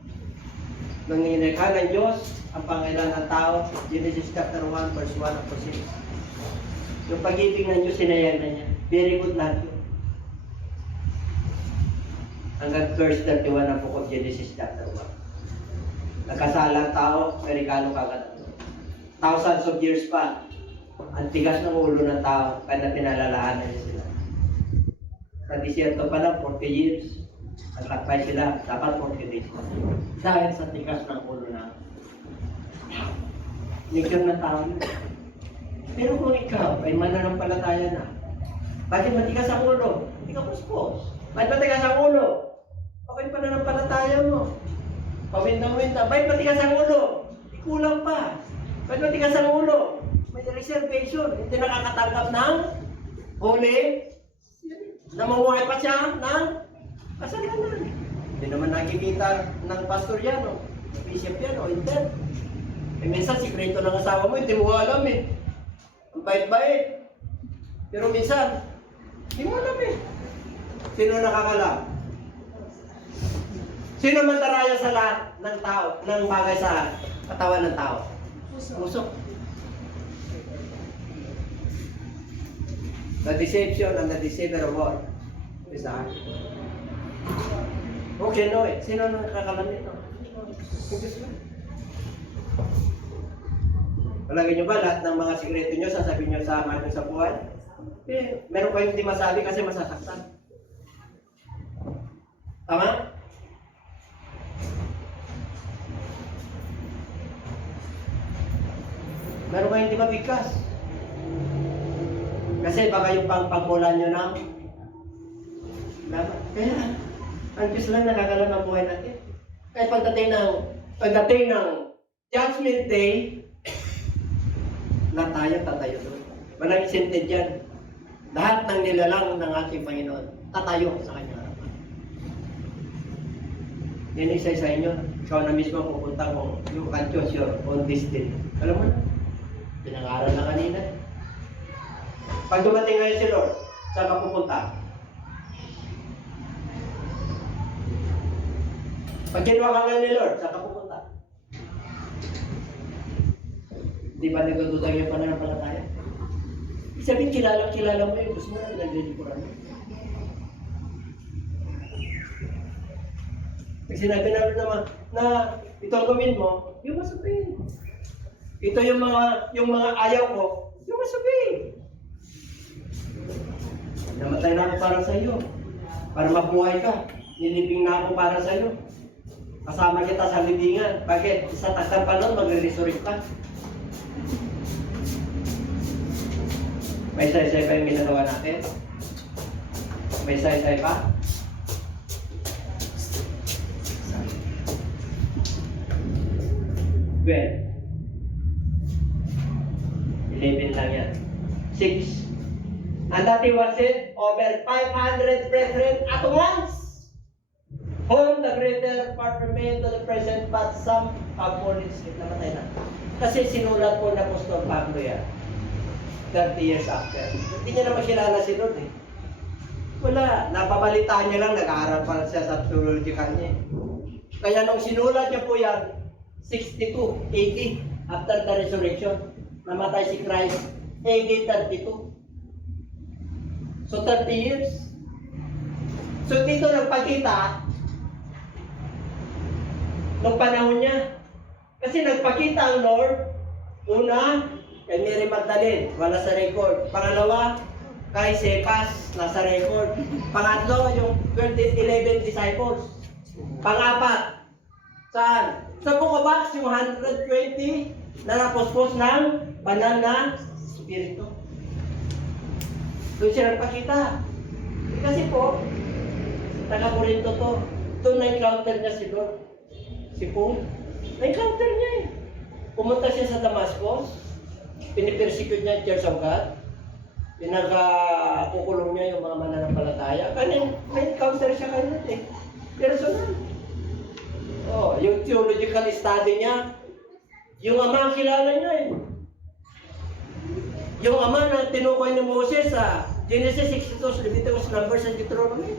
Nang inikha ng Diyos, ang Panginoon ng tao, Genesis chapter 1, verse 1 up to 6. Yung pag-ibig ng Diyos, sinayang na niya. Very good lahat yun. Hanggang verse 31 ng book of Genesis chapter 1. Nagkasala ang tao, may regalo kagad. Thousands of years pa, ang tigas ng ulo ng tao, kaya pinalalahanan niya sila. Sa disyerto pa lang, 40 years. Nagtakbay sila, dapat 40 days. Dahil sa tigas ng ulo na nature ng tao yun. Pero kung ikaw ay mananampalataya na, bakit matigas ang ulo? Hindi ka puspos. Bakit matigas ang ulo? Bakit pananampalataya mo? Pawinda-winda. Bakit matigas ang ulo? Hindi kulang pa. Bakit matigas ang ulo? May reservation. Hindi nakakatanggap ng huli. Namuhay pa siya ng kasalanan. Hindi naman nakikita ng pastor yan o bishop yan o hindi. Eh minsan sikreto ng asawa mo, hindi mo alam eh. Ang bait-bait. Pero minsan, hindi mo alam eh. Sino nakakalam? Sino mandaraya sa lahat ng tao, ng bagay sa katawan ng tao? Puso. The deception and the deceiver of all is the heart. Okay, no eh. Sino nakakalam nito? Palagi nyo ba lahat ng mga sikreto nyo sasabihin nyo sa ama nyo sa buhay? Eh, meron kayong hindi masabi kasi masasaktan. Tama? Meron kayong hindi mabigkas. Kasi baka yung pangpangkulan nyo ng laban. Kaya, ang Diyos lang nakakalam ang buhay natin. Kaya pagdating ng Judgment Day, na tayo tatayo doon. Walang isinted dyan. Lahat ng nilalang ng ating Panginoon, tatayo sa kanyang harapan. Yan isa sa inyo. Ikaw na mismo pupunta mo, you can choose your own destiny. Alam mo na, pinag-aaral na kanina. Pag dumating ngayon si Lord, saan ka pupunta? Pag ginawa ka ngayon ni Lord, saan ka pupunta? Di ba nagdudutang yung pananampalataya? Sabihin, kilala mo yung gusto mo na nagdilikuran mo. Pag sinabi namin naman na ito ang gawin mo, yung masabihin. Ito yung mga ayaw ko, yung masabihin. Namatay na ako para sa iyo. Para mabuhay ka. Nilibing na ako para sa iyo. Kasama kita sa libingan. Bakit? Sa takdang panahon, magre-resurrect ka. May say-say pa yung ginagawa natin? May say-say pa? Well, 11 lang yan. 6. And that he was sent over 500 brethren at once, whom the greater part remain to the present, but some have fallen asleep. Namatay na. Kasi sinulat po na Apostol Pablo yan. 30 years after. Hindi niya naman kilala si Lord eh. Wala. Napabalitaan niya lang, nag-aaral pa siya sa theological niya. Kaya nung sinulat niya po yan, 62 AD, after the resurrection, namatay si Christ, AD 32. So 30 years. So dito nagpakita, nung panahon niya, Kasi nagpakita ang Lord, una, kay Mary Magdalene, wala sa record. Pangalawa, kay Cephas, nasa record. Pangatlo, yung 11 disciples. Pang-apat, saan? Sa Book of Acts, yung 120 na napospos ng banal na Espiritu. Doon siya nagpakita. Kasi po, taga-Corinto to. Doon na-encounter niya si Lord. Si Paul. Na-encounter niya eh. Pumunta siya sa Damascus. Pinipersecute niya ang Church of God. Pinagkukulong niya yung mga mananampalataya. Kanya, na-encounter siya kanina eh. Personal. Oh, yung theological study niya, yung ama ang kilala niya eh. Yung ama na tinukoy ni Moses sa Genesis 62, Leviticus, Numbers, and Deuteronomy.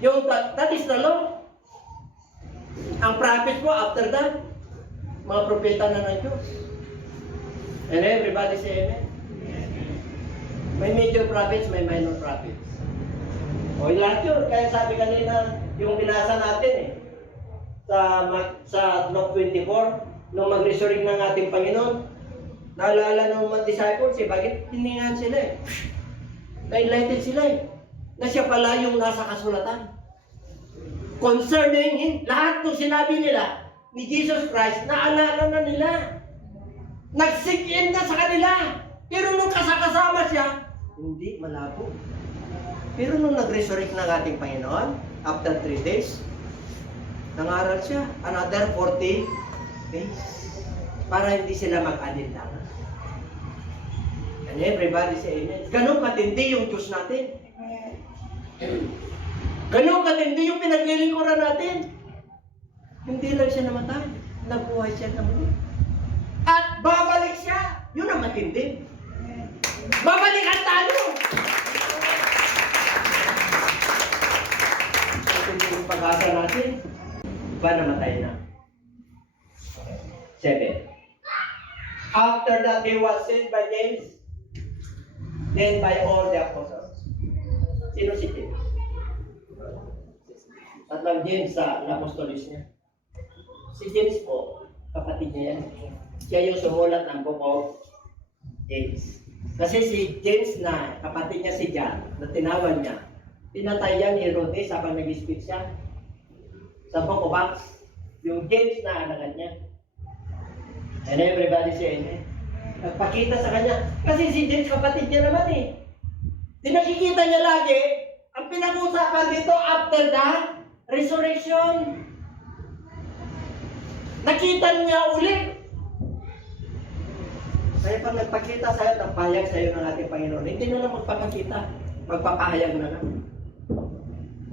Yung that is the law. Ang prophets po after that, mga propeta na ng Diyos. And everybody say amen. May major prophets, may minor prophets. O lahat yun. Kaya sabi kanina, yung binasa natin eh, sa Luke 24, nung mag-resurrect ng ating Panginoon, naalala ng mga disciples eh, bakit hiningan sila eh? Na-enlightened sila eh. Na siya pala yung nasa kasulatan. Concerning him, lahat ng sinabi nila ni Jesus Christ, naalala na nila. Nag-sink in na sa kanila. Pero nung kasama siya, hindi malabo. Pero nung nag-resurrect ng ating Panginoon, after 3 days, nangaral siya, another 40 days. Para hindi sila mag-alinlangan. And everybody say amen. Ganun katindi yung Diyos natin. Ganun katindi yung pinaglilingkuran natin. Hindi lang siya namatay. Nabuhay siya na muli. At babalik siya. Yun ang matindi. Babalikan tayo. Matindi yung pag-asa natin. Ba namatay na? 7. After that, he was sent by James, then by all the apostles. Sino si James? At lang James sa apostolis niya. Si James po, kapatid niya yan. Siya yung sumulat ng Book of James. Kasi si James na, kapatid niya si John, na tinawag niya, pinatay yan ni Herodes habang nag-speak siya. Sa Book of Acts, yung James na anak niya. And everybody say amen. Nagpakita sa kanya. Kasi si James kapatid niya naman eh. Tinakikita niya lagi, ang pinag-uusapan dito after the resurrection. Nakita niya ulit. Kaya pag nagpakita sa'yo, nagpahayag sa'yo ng ating Panginoon, hindi na lang magpapakita. Magpapahayag na lang.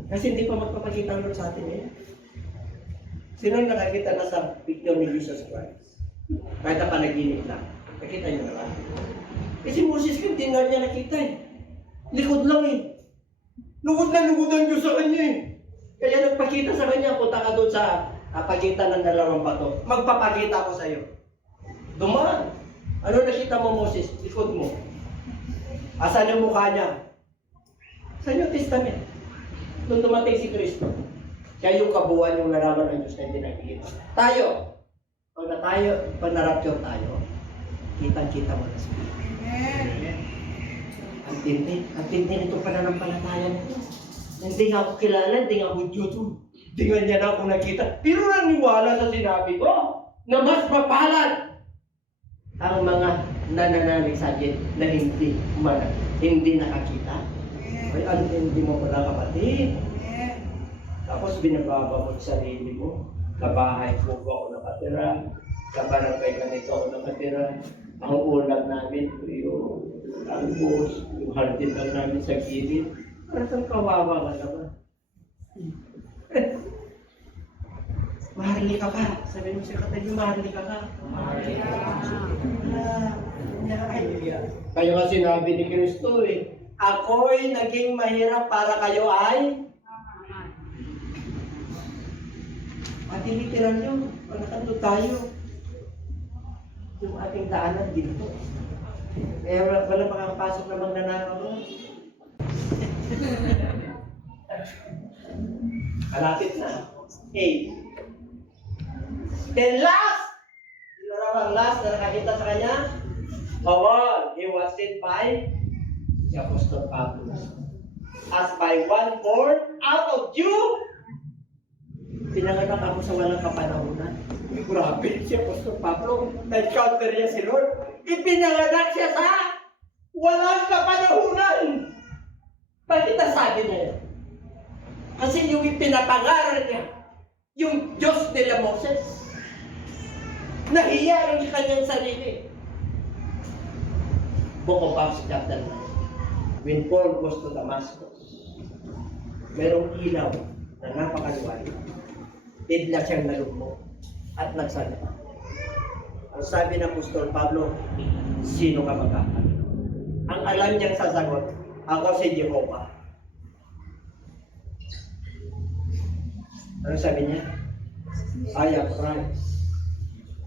Kasi hindi pa magpapakita ang Lord sa atin eh. Sino nakakita na sa picture ni Jesus Christ? Kahit na panaginip lang. Nakita niyo na lang. Kasi Moses ko, hindi nga niya nakita eh. Likod lang eh. Lugod na lugod ang Diyos sa kanya eh. Kaya nagpakita sa kanya, punta ka doon sa pagitan ng dalawang bato. Magpapakita ko sa iyo. Dumaan. Ano nakita mo Moses? Likod mo. Asan yung mukha niya? Sa New Testament. Doon dumating si Kristo. Siya yung kabuuan yung naraman ng Diyos na hindi nakikita. Tayo. Pag na-rapture tayo, kitang-kita mo na siya. Amen. Ang tindi nito pananampalataya nito. Hindi nga ako kilala, hindi nga ako Diyos. Hindi nga niya na ako nakita. Pero naniwala sa sinabi ko na mas mapalad ang mga nananalig sa akin na hindi nakakita. Ay, ano hindi mo pala kapatid? Tapos binababa mo sa sarili mo. Sa bahay ko ako nakatira. Sa barangay ganito ako nakatira. Ang ulam namin, yung albos, yung hardin lang namin sa gilid. Parang kawawa ka naman. Maharlika ka. Sabi mo siya katabi, maharlika ka. Maharlika ka. Kaya nga sinabi ni Kristo eh, ako'y naging mahirap para kayo ay matinikiran nyo. Pagkakando tayo. Yung ating daanan dito. Kaya wala makakapasok na magnanakaw mo. Kalapit na. 8. Then last, ang last na nakakita sa kanya? Come on, he was sent by si Apostol Pablo. As by 1 out of you, pinanganak ako sa walang kapanahunan. Grabe si Apostol Pablo. Na-encounter niya si Lord. Ipinanganak siya sa walang kapanahunan. Bakit nasabi niya yan? Kasi yung ipinapangaral niya, yung Diyos nila Moses, nahiya rin sa kanyang sarili. Book of Acts chapter 9. When Paul goes to Damascus, merong ilaw na napakaluwali. Bigla siyang nalugmok at nagsalita. Ang sabi ng Apostol Pablo, sino ka magkakaroon? Ang alam niyang sasagot, ako si Jehovah. Ano sabi niya? I am Christ,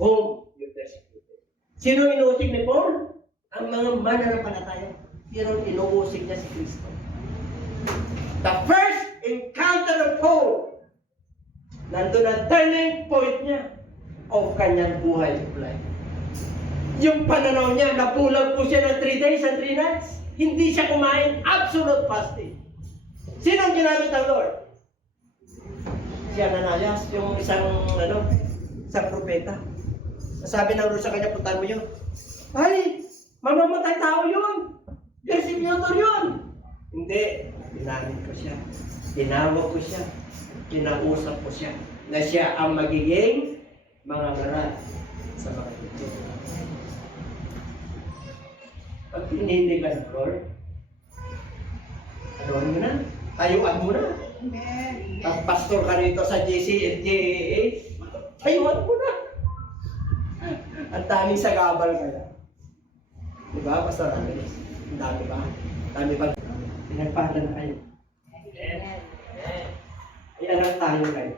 whom you persecuted. Sino inuusig ni Paul? Ang mga mananampalataya. Pero inuusig niya si Kristo. The first encounter of Paul, nandun ang turning point niya of kanyang buhay of life. Yung pananaw niya, napulag po siya ng 3 days and 3 nights. Hindi siya kumain, absolute fasting. Sino ang ginamit ng Lord? Si Ananias, yung isang propeta. Sabi ng Lord sa kanya, puntahan mo yun. Ay, mamamatay tao yun. Persecutor yun. Hindi, ginamit ko siya. Tinawag ko siya. Kinausap ko siya. Na siya ang magiging mga ngaral sa mga ito. Pag pinili ka ng Lord, ano mo na? Tayuan mo na. Pag pastor ka rito sa JCNJAA, tayuan mo na. Ang daming sagabal ka na. Diba, Pastor Andres? Ang dami ba? Dami ba? Pinagpahal na kayo. Ayan ang tayo kayo.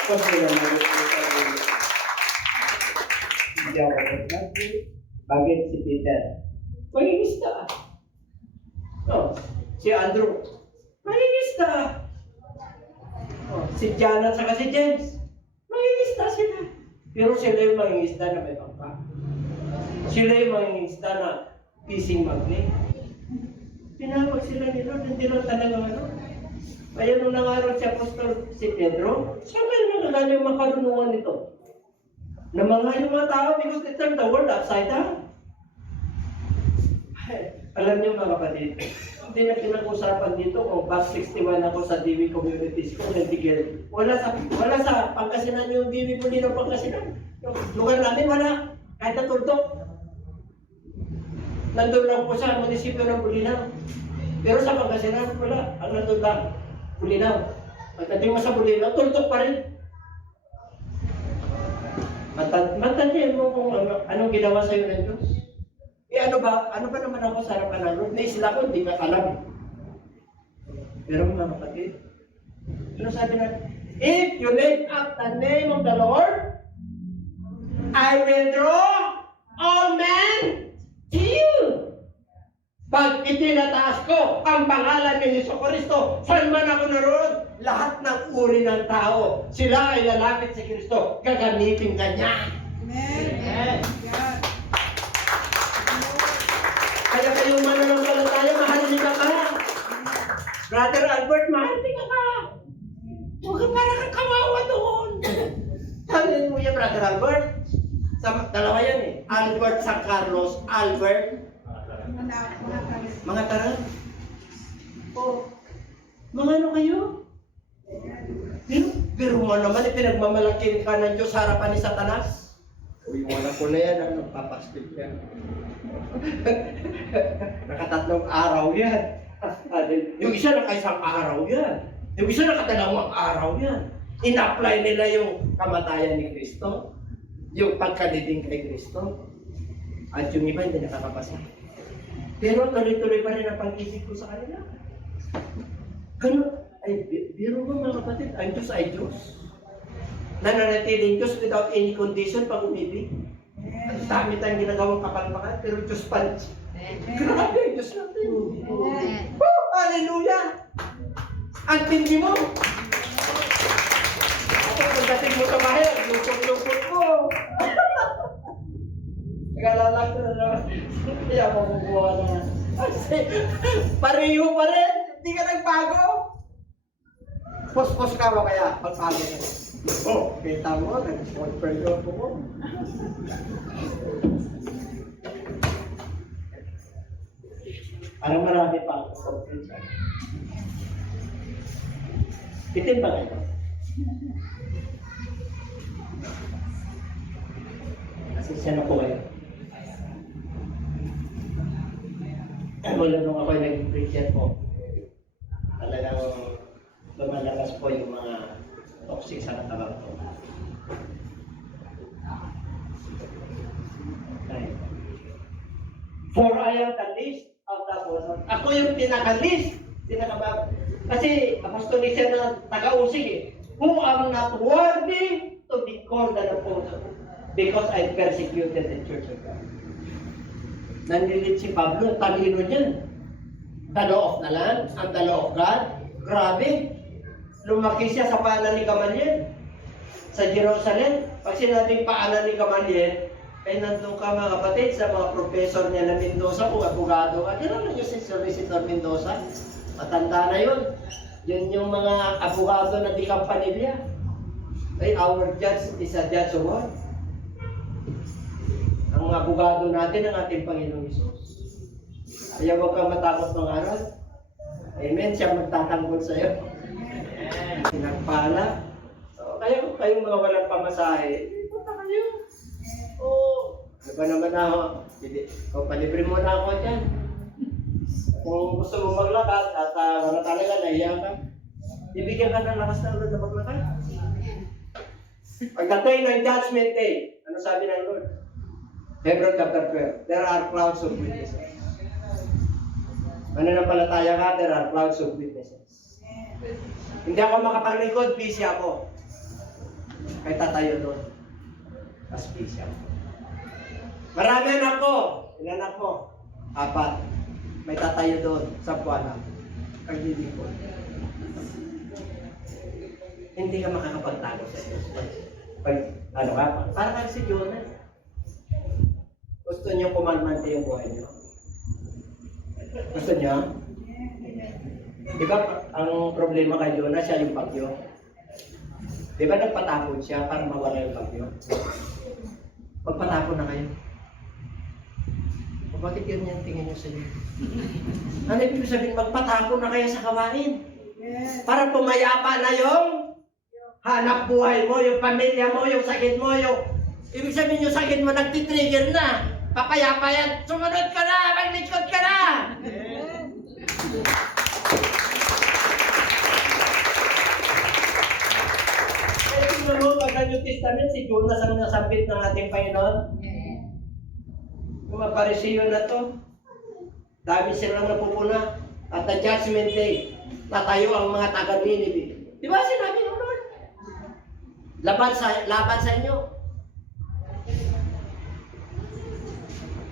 Ako sila hindi ako nagsabi. Bakit si Peter? Mangingista. No, si Andrew. Mangingista. Oh, si John at saka si James. Mangingista sila. Pero sila yung mangingista na may pangpa. Sila yung mangingista na fishing magnet. Pinawag sila ni Lord, hindi lang talaga ano. Kaya nung nangaral si Apostol si Pedro, saan kayo nagagala yung makarunungan nito? Na mga yung mga tao because they turn the world upside down. Alam niyo mga kapatid, hindi na pinag-usapan dito kung back 61 ako sa DB Community School ng Tigil. Wala sa Pangasinan yung DB po dito Pangasinan. Yung lugar namin wala, kahit na tuldok. Nandun lang po sa munisipyo ng Bulinaw. Pero sa Pangasinan wala, ang nandun lang, Bulinaw. Pagdating mo sa Bulinaw, tuldok pa rin. Matandiyan mo kung anong ginawa sa'yo ng Diyos. Ano ba naman ako sa harapan ng Lord? May sila ko, hindi ka alam. Pero mga kapatid, ano sabi na? If you lift up the name of the Lord, I will draw all men to you. Pag itinataas ko ang pangalan ni Jesucristo, saan man ako naroon, lahat ng uri ng tao, sila ay lalapit sa Kristo, gagamitin ka niya. Amen. Amen. God. Kaya kayong mananampalataya, mahalin ka ka. Brother Albert, mahalin ka ka. Huwag ka parang kawawa doon. Hallelujah, Brother Albert. Dalawa yan eh. Albert San Carlos, Albert. Mga taran. O, mga ano kayo? Pero mo naman, pinagmamalaki ka ng Diyos sa harapan ni Satanas. Uy, wala ko na yan, papastig yan. Nakatatlong araw yan. Yung isa nakaisang araw yan. Yung isa nakadalawang araw yan. In-apply nila yung kamatayan ni Kristo. Yung pagkalibing kay Kristo. At yung iba hindi nakakapasa. Pero tuloy-tuloy pa rin ang pag-isip ko sa kanila. Ganun. Ay, biro mo mga kapatid, ang Diyos ay Diyos. Nananatiling Diyos without any condition pag umibig. Ang dami tayong ginagawang kapalpakan, pero Diyos pa rin. Grabe ang Diyos natin. Woo! Hallelujah! Ang tindi mo! Ako pagdating mo sa bahay, lupot-lupot ko. Nag-alala ko na naman. Kaya makukuha na. Kasi, pareho pa rin. Hindi ka nagbago. Pos-pos ka ba kaya? Pagbago na. Oh, kita mo, nag-confirm yung po mo. Parang marami pa ang confirm siya. Itim ba kayo? Kasi siya na po kayo. Mula nung ako'y nag-Christian po, talagang lumalakas po yung mga toxic sa katawan ko. Okay. For I am the least of the apostles. Ako yung pinaka-least, pinaka-bago. Kasi apostolic siya na taga-usig eh. Who am not worthy to be called an apostle because I persecuted the church of God. Nanlilit si Pablo, talino niyan. The law of the land and the law of God. Grabe. Lumaki siya sa paanan ni Gamaliel. Sa Jerusalem, pag sinabing paanan ni Gamaliel, ay nandun ka mga kapatid sa mga professor niya na Mendoza o abogado ka. Kailan niyo si Solicitor Mendoza? Matanda na yun. Yun yung mga abogado na di kampanilya. Ay, our judge is a judge of what? Ang mga abogado natin ang ating Panginoong Hesus. Kaya huwag kang matakot ng aral. Amen. Siya magtatanggol sa'yo. Pinagpala. So, kaya kung kayong mga walang pamasahe, punta kayo. Oo. Ano ba naman ako? O, palibre mo na ako dyan. Kung gusto mo maglakad at wala talaga, nahiya ka, bibigyan ka ng lakas ng Lord na maglakad. Pagdating ng Judgment Day, ano sabi ng Lord? Hebrews chapter 12, there are clouds of witnesses. Mananampalataya ka, there are clouds of witnesses. Hindi ako makapaglikod, busy ako. Kaya tatayo doon. Mas busy ako. Marami anak ko. Ilan anak mo? 4. May tatayo doon sa buwana. Paglilipod. Hindi ka makakapagtago sa Diyos. Pag, ano ka? Para kang si Jonah. Gusto niyo kumalmante yung buhay niyo? Gusto niyo? Di ba ang problema kay Jonah, siya yung bagyo? Di ba nagpatapon siya para mawala yung bagyo? Pagpatapon na kayo. Bakit yun yung tingin nyo sa inyo? Ano ibig sabihin? Magpatapon na kayo sa kawain. Para pumayapa na yung hanap buhay mo, yung pamilya mo, yung sakit mo, yung... Ibig sabihin yung sakit mo nagtitrigger na. Papayapa yan. Sumunod ka na! Maglikod ka na! Kaya tingnan mo, pag New Testament, si Jonas ang nasambit ng ating Panginoon. Yung mga Parisiyo na to, dami silang napupuna. At the Judgment Day, tatayo ang mga taga-Ninive. Di ba sinabi ng Lord? Laban sa inyo.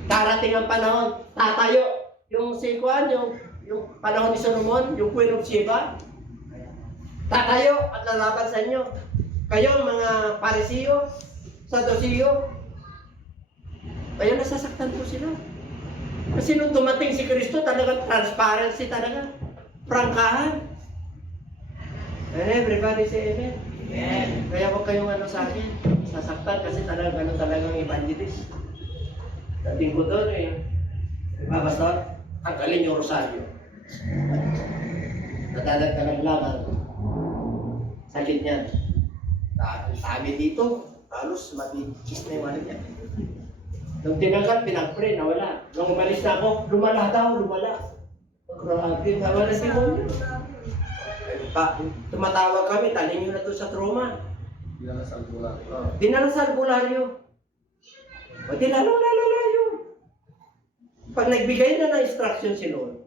Darating ang panahon, tatayo. Yung si Juan, yung panahon ni Solomon, yung Queen of Sheba, tatayo at lalaban sa inyo. Kayo mga Parisiyo, Sadusiyo, kaya nasasaktan po sila. Kasi nung dumating si Kristo, talagang transparency talaga. Prangkahan. And everybody say amen. Amen. Kaya huwag kayong ano sa akin. Sasaktan kasi talagang talagang evangelist. Dating ko doon eh. Diba, Pastor? Tanggalin yung rosaryo. Nadalag ka ng laban. Sakit niyan. Sabi dito, halos mabigis na yung ano niya. Nung tinanggal, pinag-pray, nawala. Nung umalis na ako, lumala daw, lumala. Grabe, nawala si Monyo. Tumatawag kami, talin nyo na to sa trauma. Dinala sa albularyo. Dinala sa albularyo. O di lalo yun. Pag nagbigay na ng instruction si Lord,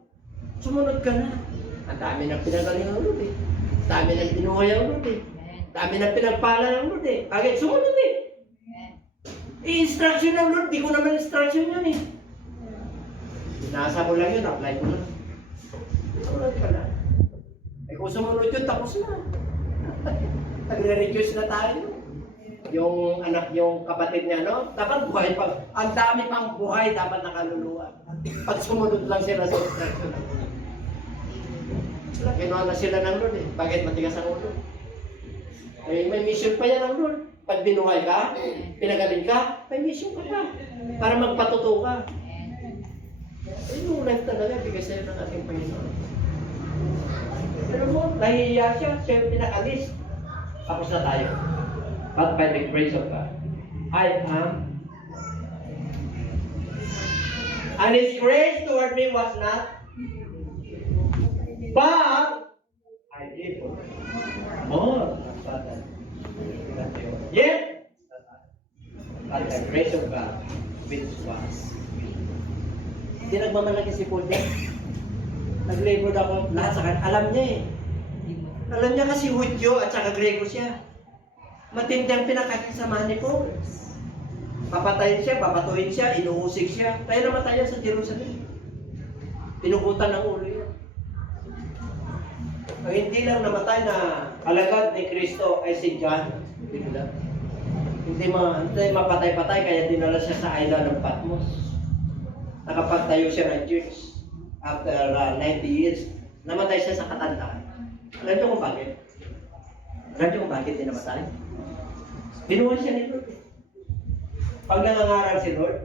sumunod ka na. Ang dami ng pinagaling ng Lord eh. Ang dami ng binuhay ang Lord eh. Ang dami ng pinagpala ng Lord eh. Kagad sumunod eh. I-instruction ng Lord, di ko naman instruction yun eh. Nasa ko lang yun, apply ko lang. Sumunod ka na. Eh kung sumunod yun, tapos na. Nagre-reduce na tayo. yung anak, yung kapatid niya, no? Dapat buhay pa. Ang dami pang buhay dapat nakaluluwa. Pag sumunod lang sila sa instruction. Kinuha na sila ng Lord eh. Bakit matigas ang ulo? May mission pa yan ng Lord. Pag binuhay ka, pinagaling ka, may mission ka pa. Para magpatuto ka. Yung life talaga, bigay sa'yo ng ating Panginoon. Pero mo, nahihiya siya yung pinakalis. Tapos na tayo. But by the grace of God, I am. And His grace toward me was not, but I did more. Yet, by the grace of God, which was. Hindi nagmamalaki si Paul dyan. Nag-labor ako lahat sa kanya. Alam niya eh. Alam niya kasi Hudyo at saka Grego siya. Matindi ang pinakakasamahan ni Paul. Papatayin siya, babatuhin siya, inuusig siya. Kaya namatay yan sa Jerusalem. Pinukutan ng ulo yan. Ang hindi lang namatay na alagad ni Kristo ay si John. Hindi mapatay-patay kaya dinala siya sa island ng Patmos. Nakapagtayo siya ng church after 90 years. Namatay siya sa katandaan. Alam niyo kung bakit? Alam niyo kung bakit din namatay? Binuhay siya ni Lord. Pag nangangaral si Lord,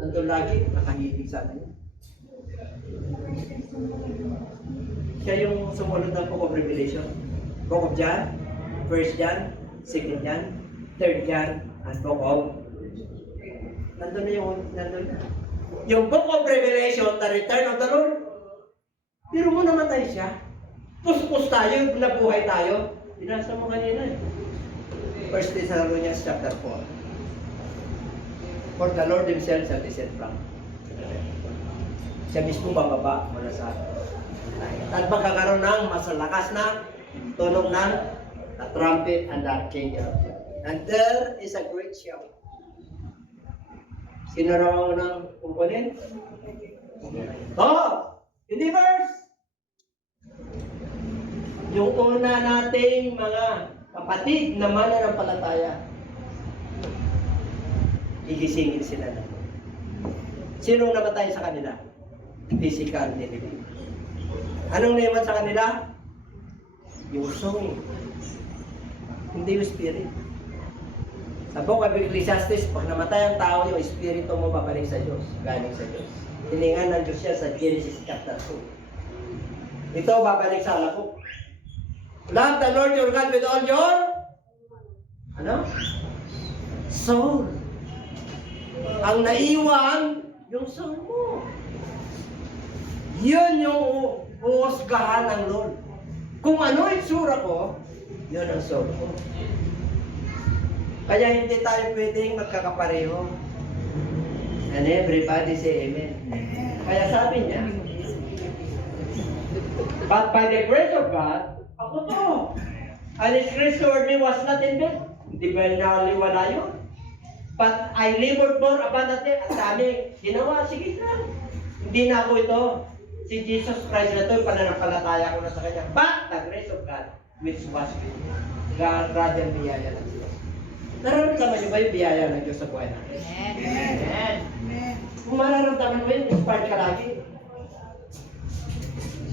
nandun lagi, nakahilig sana yun. Siya yung sumunod ng Book of Revelation. Book of John, 1 John, 2 John, 3 John, and Book of... Nandun na yung... Nandun na. Yung Book of Revelation, the Return of the Lord. Pero mo namatay siya. Puspos tayo, nabuhay tayo. Binasa mo kanina eh. 1 Thessalonians chapter 4. For the Lord Himself shall descend from. Siya mismo bababa mula sa at magkakaroon ng masalakas na tunog ng trumpet and the archangel. And there is a great shout. Sino raw ang unang kumpunin? Oh! Universe! Yung una nating mga kapatid na mananampalataya, igisingin sila na. Sinong namatay sa kanila? Physical living. Anong naiwan sa kanila? Yung soul. Hindi yung spirit. Sa Book of Ecclesiastes, pag namatay ang tao, yung espiritu mo babalik sa Diyos. Galing sa Diyos. Hiningan ng Diyos siya sa Genesis chapter 2. Ito babalik sa alapok. Love the Lord your God with all your soul. Ang naiwan, yung soul mo. Yun yung uusgahan ng Lord. Kung ano itsura ko, yun ang soul ko. Kaya hindi tayo pwedeng magkakapareho. And everybody say amen. Kaya sabi niya, but by the grace of God, ako to. And His grace toward me was not in vain. Hindi ba naliwala yun? But I labored more abundantly. At dami ginawa. Sige lang. Hindi na ako ito. Si Jesus Christ na ito, pananampalataya ko na sa Kanya. But the grace of God, which was with me. God, rather biyaya ng Diyos. Nararamdaman niyo ba yung biyaya ng Diyos sa buhay natin? Amen. Kung mararamdaman mo yun, inspired ka lagi.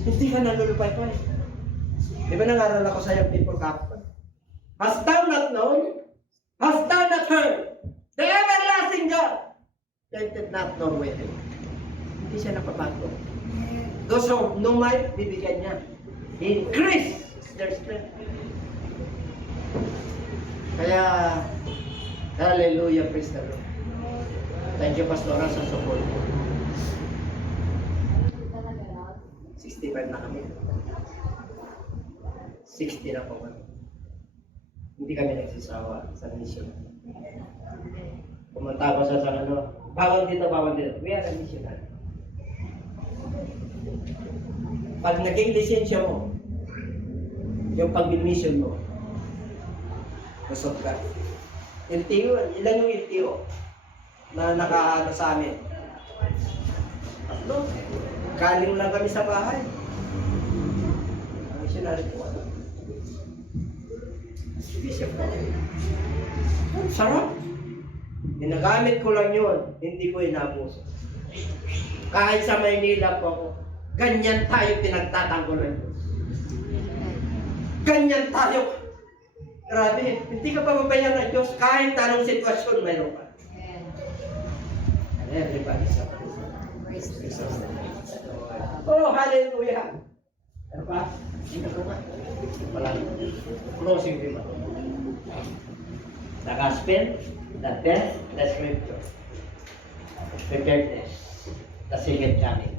Hindi ka nalulupay-pay. Di ba nangaral ako sa yung people captain? Hast thou not known? Hast thou not heard? The everlasting God tempted not nor willing. Hindi siya napabago. Those who know might, bibigyan niya. Increase their strength. Kaya, hallelujah, praise the Lord. Thank you, Pastora, sa support ko. 65 na kami. 60 na po kami. Hindi kami nagsisawa sa mission. Pumunta ako sa bawal dito. We are a missionary. Pag naging lisensya mo, yung pag-mission mo, kusog ka. LTO, ilan yung LTO na nakaano sa amin? Tatlo. Galing lang kami sa bahay. Ang missionary po. Bishop ko. Sarap. Ginagamit ko lang yun. Hindi ko inabuso. Kahit sa Maynila po ako, ganyan tayo pinagtatanggol ng Diyos. Ganyan tayo. Grabe, hindi ka pababayaan ng Diyos kahit anong sitwasyon mayroon ka. And everybody sa Praise the Lord. Oh, hallelujah! Ano pa? Hindi ko nga. Wala. Closing remark. The gospel, the death, the scripture. Preparedness. The second coming.